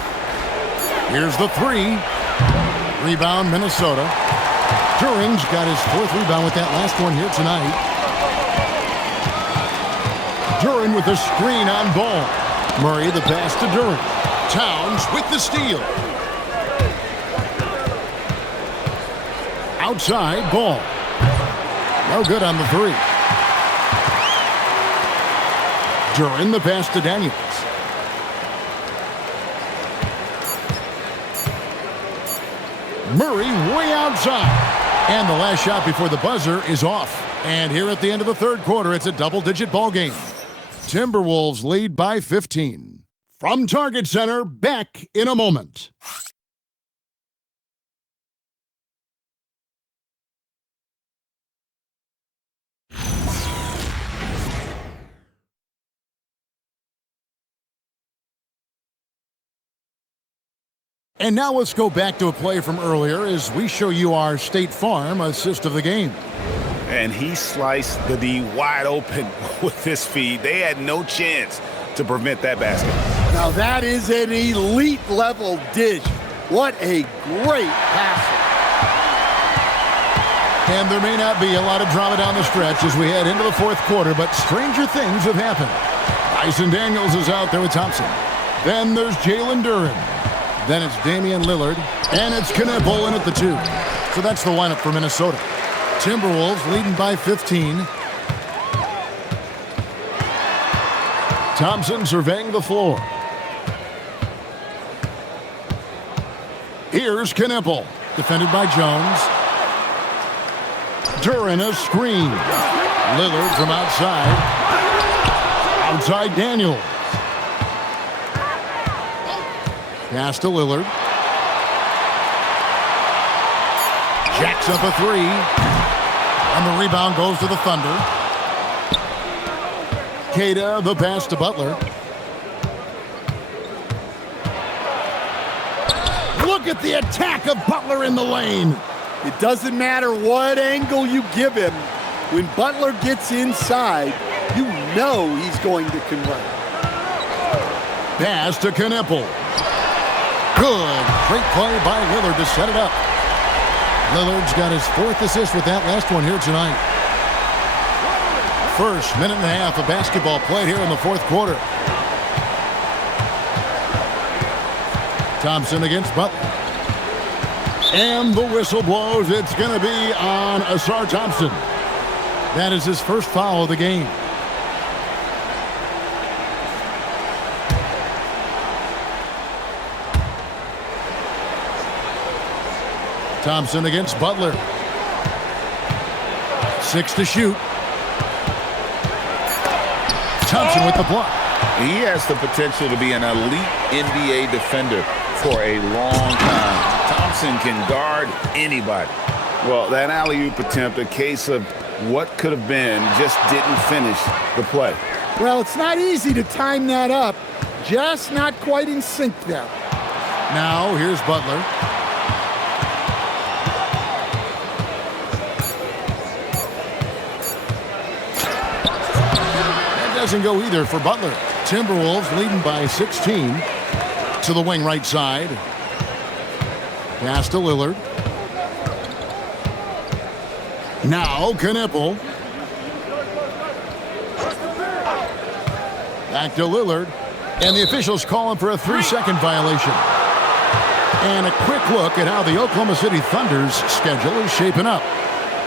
Here's the three. Rebound, Minnesota. Duren's got his 4th rebound with that last one here tonight. Duren with a screen on ball. Murray the pass to Duren. Towns with the steal. Outside ball. No good on the three. Duren the pass to Daniels. Murray way outside. And the last shot before the buzzer is off. And here at the end of the 3rd quarter, it's a double-digit ball game. Timberwolves lead by 15. From Target Center, back in a moment. And now let's go back to a play from earlier as we show you our State Farm assist of the game. And he sliced the D wide open with his feed. They had no chance to prevent that basket. Now that is an elite level dish. What a great passer. And there may not be a lot of drama down the stretch as we head into the 4th quarter, but stranger things have happened. Dyson Daniels is out there with Thompson. Then there's Jalen Duren. Then it's Damian Lillard. And it's Knepel in at the 2. So that's the lineup for Minnesota. Timberwolves leading by 15. Thompson surveying the floor. Here's Knepel, defended by Jones. Duren a screen. Lillard from outside. Outside Daniels. Pass to Lillard. Jacks up a 3. And the rebound goes to the Thunder. Queta, the pass to Butler. Look at the attack of Butler in the lane. It doesn't matter what angle you give him. When Butler gets inside, you know he's going to convert. Pass to Knepel. Good. Great play by Lillard to set it up. Lillard's got his 4th assist with that last one here tonight. First minute and a half of basketball played here in the 4th quarter. Thompson against Butler. And the whistle blows. It's going to be on Asar Thompson. That is his first foul of the game. Thompson against Butler. 6 to shoot. Thompson with the block. He has the potential to be an elite NBA defender for a long time. Thompson can guard anybody. Well, that alley-oop attempt, a case of what could have been, just didn't finish the play. Well, it's not easy to time that up. Just not quite in sync there. Now, here's Butler. That doesn't go either for Butler. Timberwolves leading by 16 to the wing right side. Pass to Lillard. Now Knippel. Back to Lillard. And the officials call him for a 3-second violation. And a quick look at how the Oklahoma City Thunder's schedule is shaping up.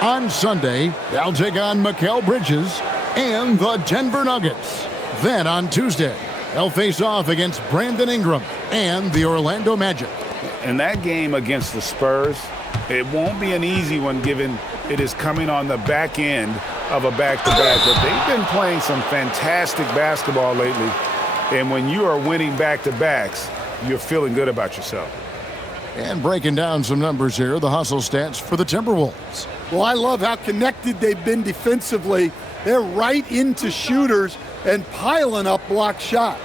On Sunday, they'll take on Mikal Bridges and the Denver Nuggets. Then on Tuesday, they'll face off against Brandon Ingram and the Orlando Magic. And that game against the Spurs, it won't be an easy one given it is coming on the back end of a back-to-back. But they've been playing some fantastic basketball lately. And when you are winning back-to-backs, you're feeling good about yourself. And breaking down some numbers here, the hustle stats for the Timberwolves. Well, I love how connected they've been defensively. They're right into shooters and piling up block shots.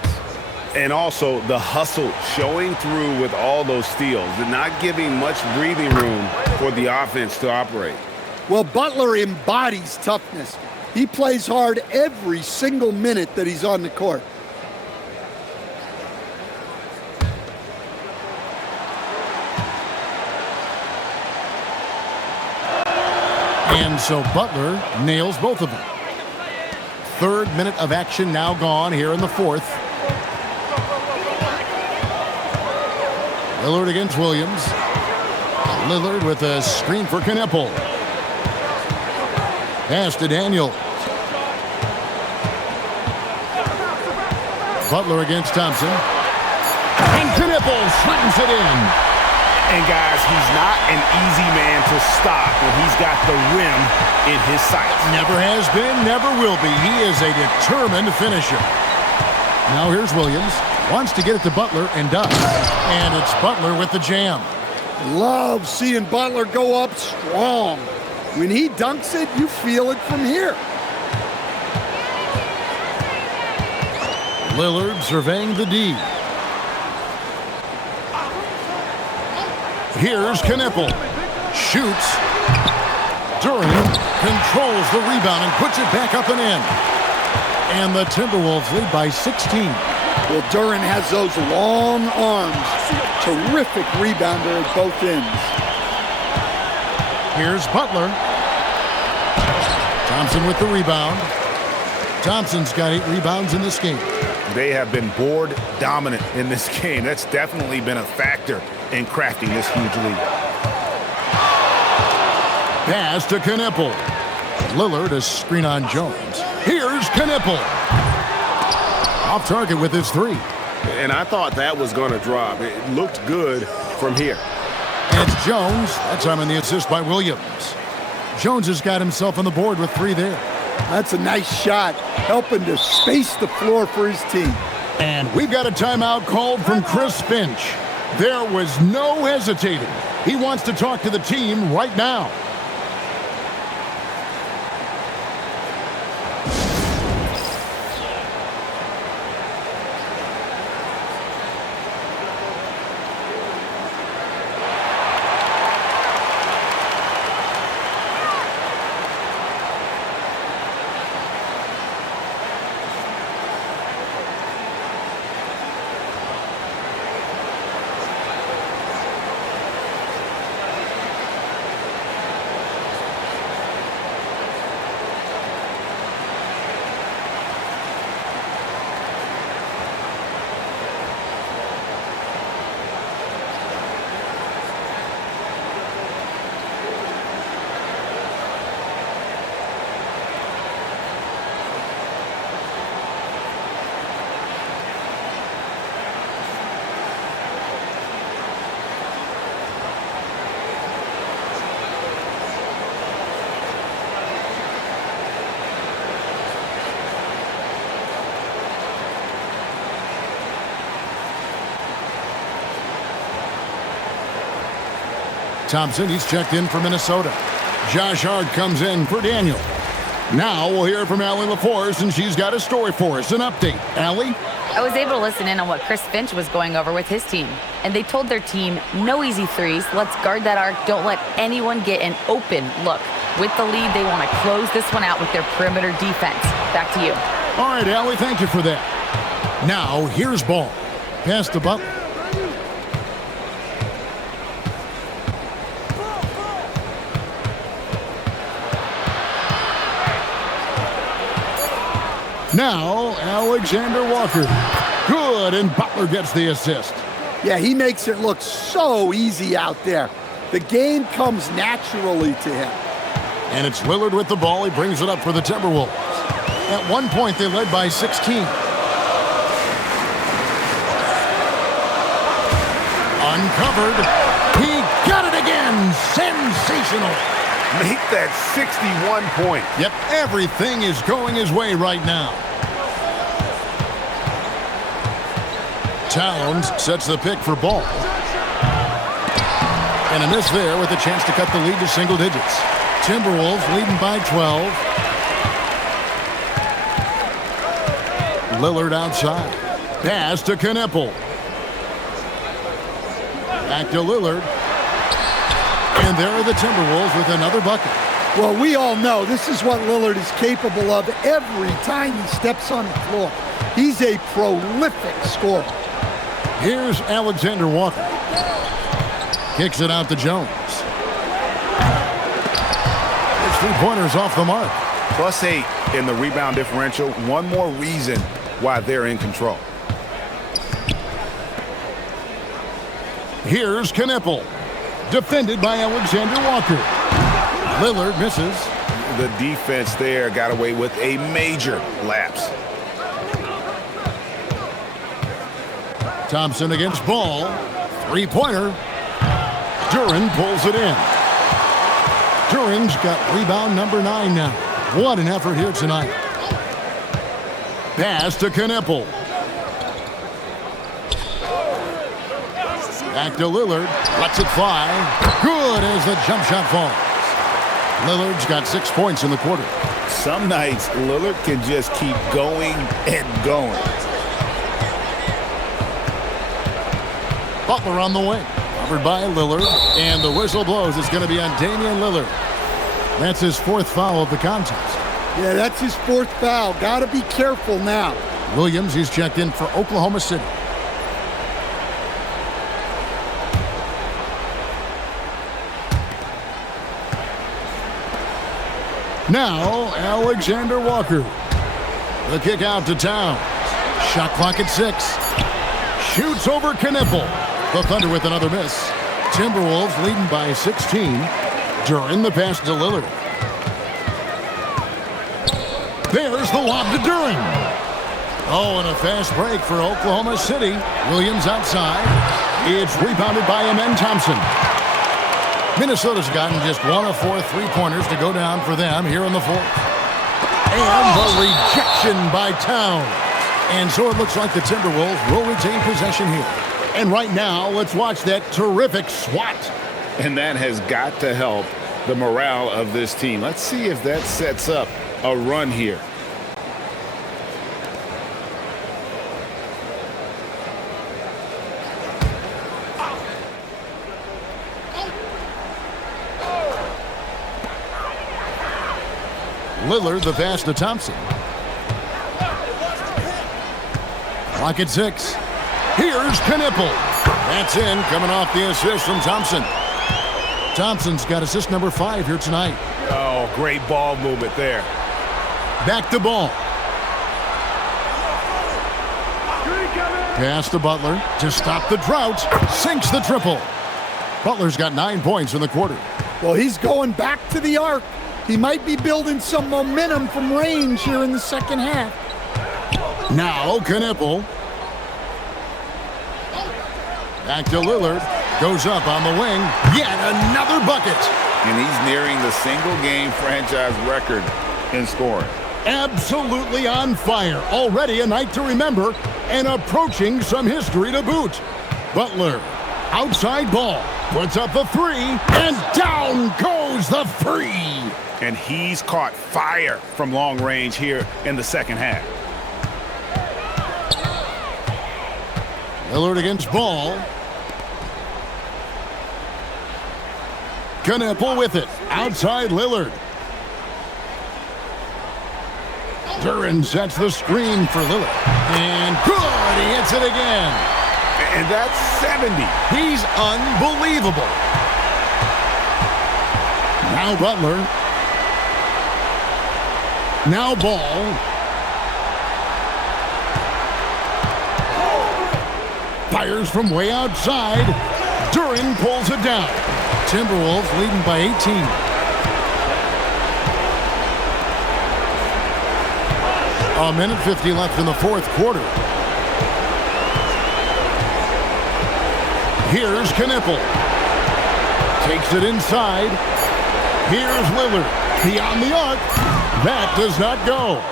And also the hustle showing through with all those steals and not giving much breathing room for the offense to operate. Well, Butler embodies toughness. He plays hard every single minute that he's on the court. And so Butler nails both of them. 3rd minute of action now gone here in the 4th. Lillard against Williams. Lillard with a screen for Knippel. Pass to Daniel. Butler against Thompson. And Knippel slams it in. And guys, he's not an easy man to stop when he's got the rim in his sights. Never has been, never will be. He is a determined finisher. Now here's Williams. Wants to get it to Butler and does. And it's Butler with the jam. Love seeing Butler go up strong. When he dunks it, you feel it from here. Lillard surveying the D. Here's Knippel. Shoots. Duran controls the rebound and puts it back up and in. And the Timberwolves lead by 16. Well, Duran has those long arms. Terrific rebounder at both ends. Here's Butler. Thompson with the rebound. Thompson's got 8 rebounds in this game. They have been board dominant in this game. That's definitely been a factor in crafting this huge lead. Pass to Knippel. Lillard a screen on Jones. Here's Knippel. Off target with his 3. And I thought that was going to drop. It looked good from here. And it's Jones. That time on the assist by Williams. Jones has got himself on the board with 3 there. That's a nice shot, helping to space the floor for his team. And we've got a timeout called from Chris Finch. There was no hesitating. He wants to talk to the team right now. Thompson, he's checked in for Minnesota. Josh Hart comes in for Daniel. Now we'll hear from Allie LaForce, and she's got a story for us, an update. Allie? I was able to listen in on what Chris Finch was going over with his team. And they told their team, no easy threes. Let's guard that arc. Don't let anyone get an open look. With the lead, they want to close this one out with their perimeter defense. Back to you. All right, Allie, thank you for that. Now, here's ball. Pass to Butler. Now, Alexander Walker. Good, and Butler gets the assist. Yeah, he makes it look so easy out there. The game comes naturally to him. And it's Lillard with the ball. He brings it up for the Timberwolves. At one point, they led by 16. Uncovered. He got it again. Sensational. Make that 61 point. Yep, everything is going his way right now. Towns sets the pick for ball. And a miss there with a chance to cut the lead to single digits. Timberwolves leading by 12. Lillard outside. Pass to Kneppel. Back to Lillard. And there are the Timberwolves with another bucket. Well, we all know this is what Lillard is capable of every time he steps on the floor. He's a prolific scorer. Here's Alexander Walker. Kicks it out to Jones. His three-pointers off the mark. +8 in the rebound differential. One more reason why they're in control. Here's Kneppel. Defended by Alexander Walker. Lillard misses. The defense there got away with a major lapse. Thompson against Ball. Three-pointer. Duren pulls it in. Duren's got rebound number 9 now. What an effort here tonight. Pass to Kneppel. Back to Lillard. Lets it fly. Good as the jump shot falls. Lillard's got 6 points in the quarter. Some nights, Lillard can just keep going and going. Butler on the wing. Covered by Lillard. And the whistle blows. It's going to be on Damian Lillard. That's his 4th foul of the contest. Yeah, that's his 4th foul. Got to be careful now. Williams, he's checked in for Oklahoma City. Now, Alexander Walker. The kick out to Towns. Shot clock at 6. Shoots over Kneppel. The Thunder with another miss. Timberwolves leading by 16. Duren the pass to Lillard. There's the lob to Duren. Oh, and a fast break for Oklahoma City. Williams outside. It's rebounded by Amen Thompson. Minnesota's gotten just 1 of 4 three-pointers to go down for them here in the 4th. And the rejection by Towns. And so it looks like the Timberwolves will retain possession here. And right now, let's watch that terrific swat. And that has got to help the morale of this team. Let's see if that sets up a run here. Lillard the pass to Thompson. Clock at 6. Here's Kneppel. That's in, coming off the assist from Thompson. Thompson's got assist number 5 here tonight. Oh, great ball movement there. Back to Ball. Pass to Butler to stop the drought. Sinks the triple. Butler's got 9 points in the quarter. Well, he's going back to the arc. He might be building some momentum from range here in the second half. Now Kneppel. Back to Lillard. Goes up on the wing. Yet another bucket. And he's nearing the single-game franchise record in scoring. Absolutely on fire. Already a night to remember and approaching some history to boot. Butler. Outside Ball. Puts up the three, and down goes the three. And he's caught fire from long range here in the second half. Lillard against Ball. Knueppel with it. Outside Lillard. Duren sets the screen for Lillard. And good! He hits it again. And that's 70. He's unbelievable. Now Butler. Now Ball. Fires from way outside. Duren pulls it down. Timberwolves leading by 18. A minute 50 left in the fourth quarter. Here's Knueppel. Takes it inside. Here's Lillard. Beyond the arc. That does not go.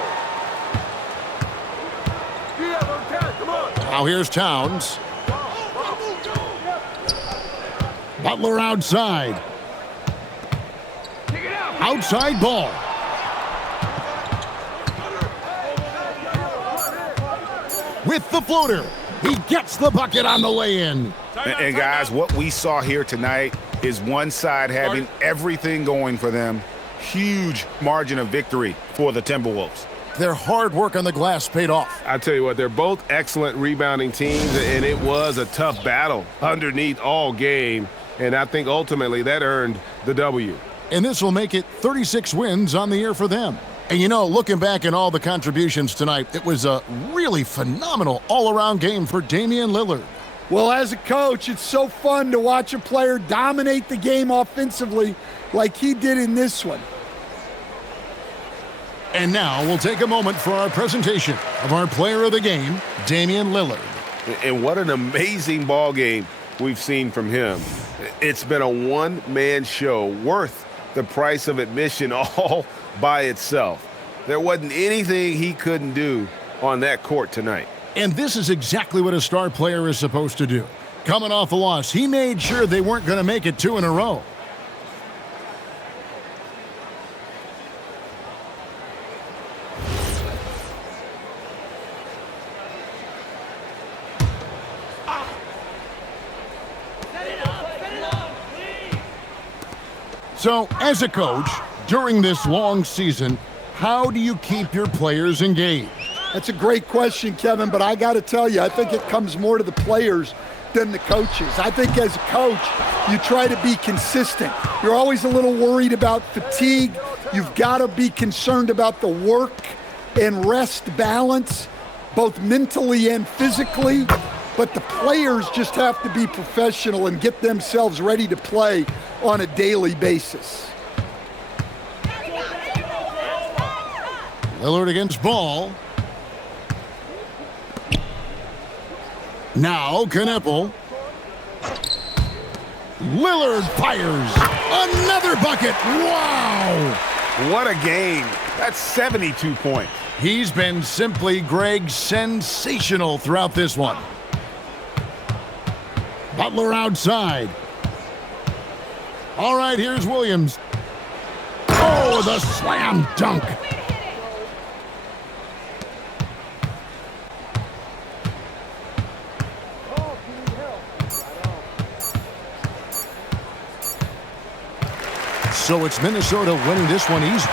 Now here's Towns. Butler outside. Outside Ball. With the floater. He gets the bucket on the lay-in. And guys, what we saw here tonight is one side having everything going for them. Huge margin of victory for the Timberwolves. Their hard work on the glass paid off. I tell you what, they're both excellent rebounding teams, and it was a tough battle underneath all game. And I think ultimately that earned the W. And this will make it 36 wins on the year for them. And you know, looking back at all the contributions tonight, it was a really phenomenal all-around game for Damian Lillard. Well, as a coach, it's so fun to watch a player dominate the game offensively like he did in this one. And now we'll take a moment for our presentation of our player of the game, Damian Lillard. And what an amazing ball game we've seen from him. It's been a one-man show worth the price of admission all by itself. There wasn't anything he couldn't do on that court tonight. And this is exactly what a star player is supposed to do. Coming off a loss, he made sure they weren't going to make it two in a row. So, as a coach, during this long season, how do you keep your players engaged? That's a great question, Kevin, but I got to tell you, I think it comes more to the players than the coaches. I think as a coach, you try to be consistent. You're always a little worried about fatigue. You've got to be concerned about the work and rest balance, both mentally and physically. But the players just have to be professional and get themselves ready to play on a daily basis. Lillard against Ball. Now Knueppel. Lillard fires. Another bucket. Wow. What a game. That's 72 points. He's been simply, Greg, sensational throughout this one. Butler outside. All right, here's Williams. Oh, the slam dunk. So it's Minnesota winning this one easy.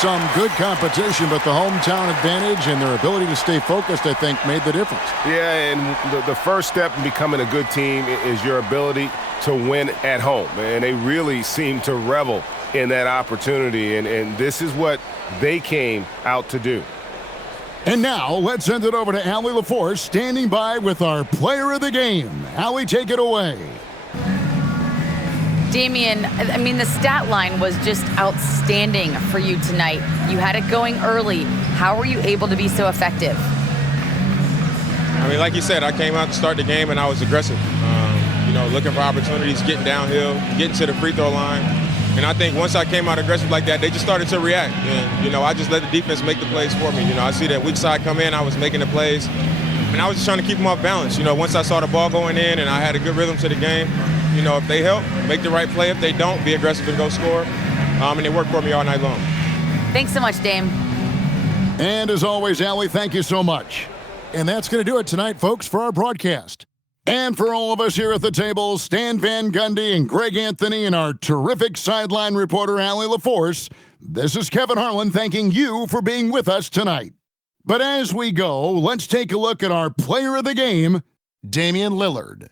Some good competition, but the hometown advantage and their ability to stay focused, I think, made the difference. Yeah, and the first step in becoming a good team is your ability to win at home. And they really seem to revel in that opportunity, and this is what they came out to do. And now let's send it over to Allie LaForce, standing by with our player of the game. Allie, take it away. Damian, I mean, the stat line was just outstanding for you tonight. You had it going early. How were you able to be so effective? I mean, like you said, I came out to start the game and I was aggressive. Looking for opportunities, getting downhill, getting to the free throw line. And I think once I came out aggressive like that, they just started to react. And, I just let the defense make the plays for me. I see that weak side come in, I was making the plays. And I was just trying to keep them off balance. Once I saw the ball going in and I had a good rhythm to the game, You know, if they help, make the right play. If they don't, be aggressive and go score. And they work for me all night long. Thanks so much, Dame. And as always, Allie, thank you so much. And that's going to do it tonight, folks, for our broadcast. And for all of us here at the table, Stan Van Gundy and Greg Anthony and our terrific sideline reporter, Allie LaForce, this is Kevin Harlan thanking you for being with us tonight. But as we go, let's take a look at our player of the game, Damian Lillard.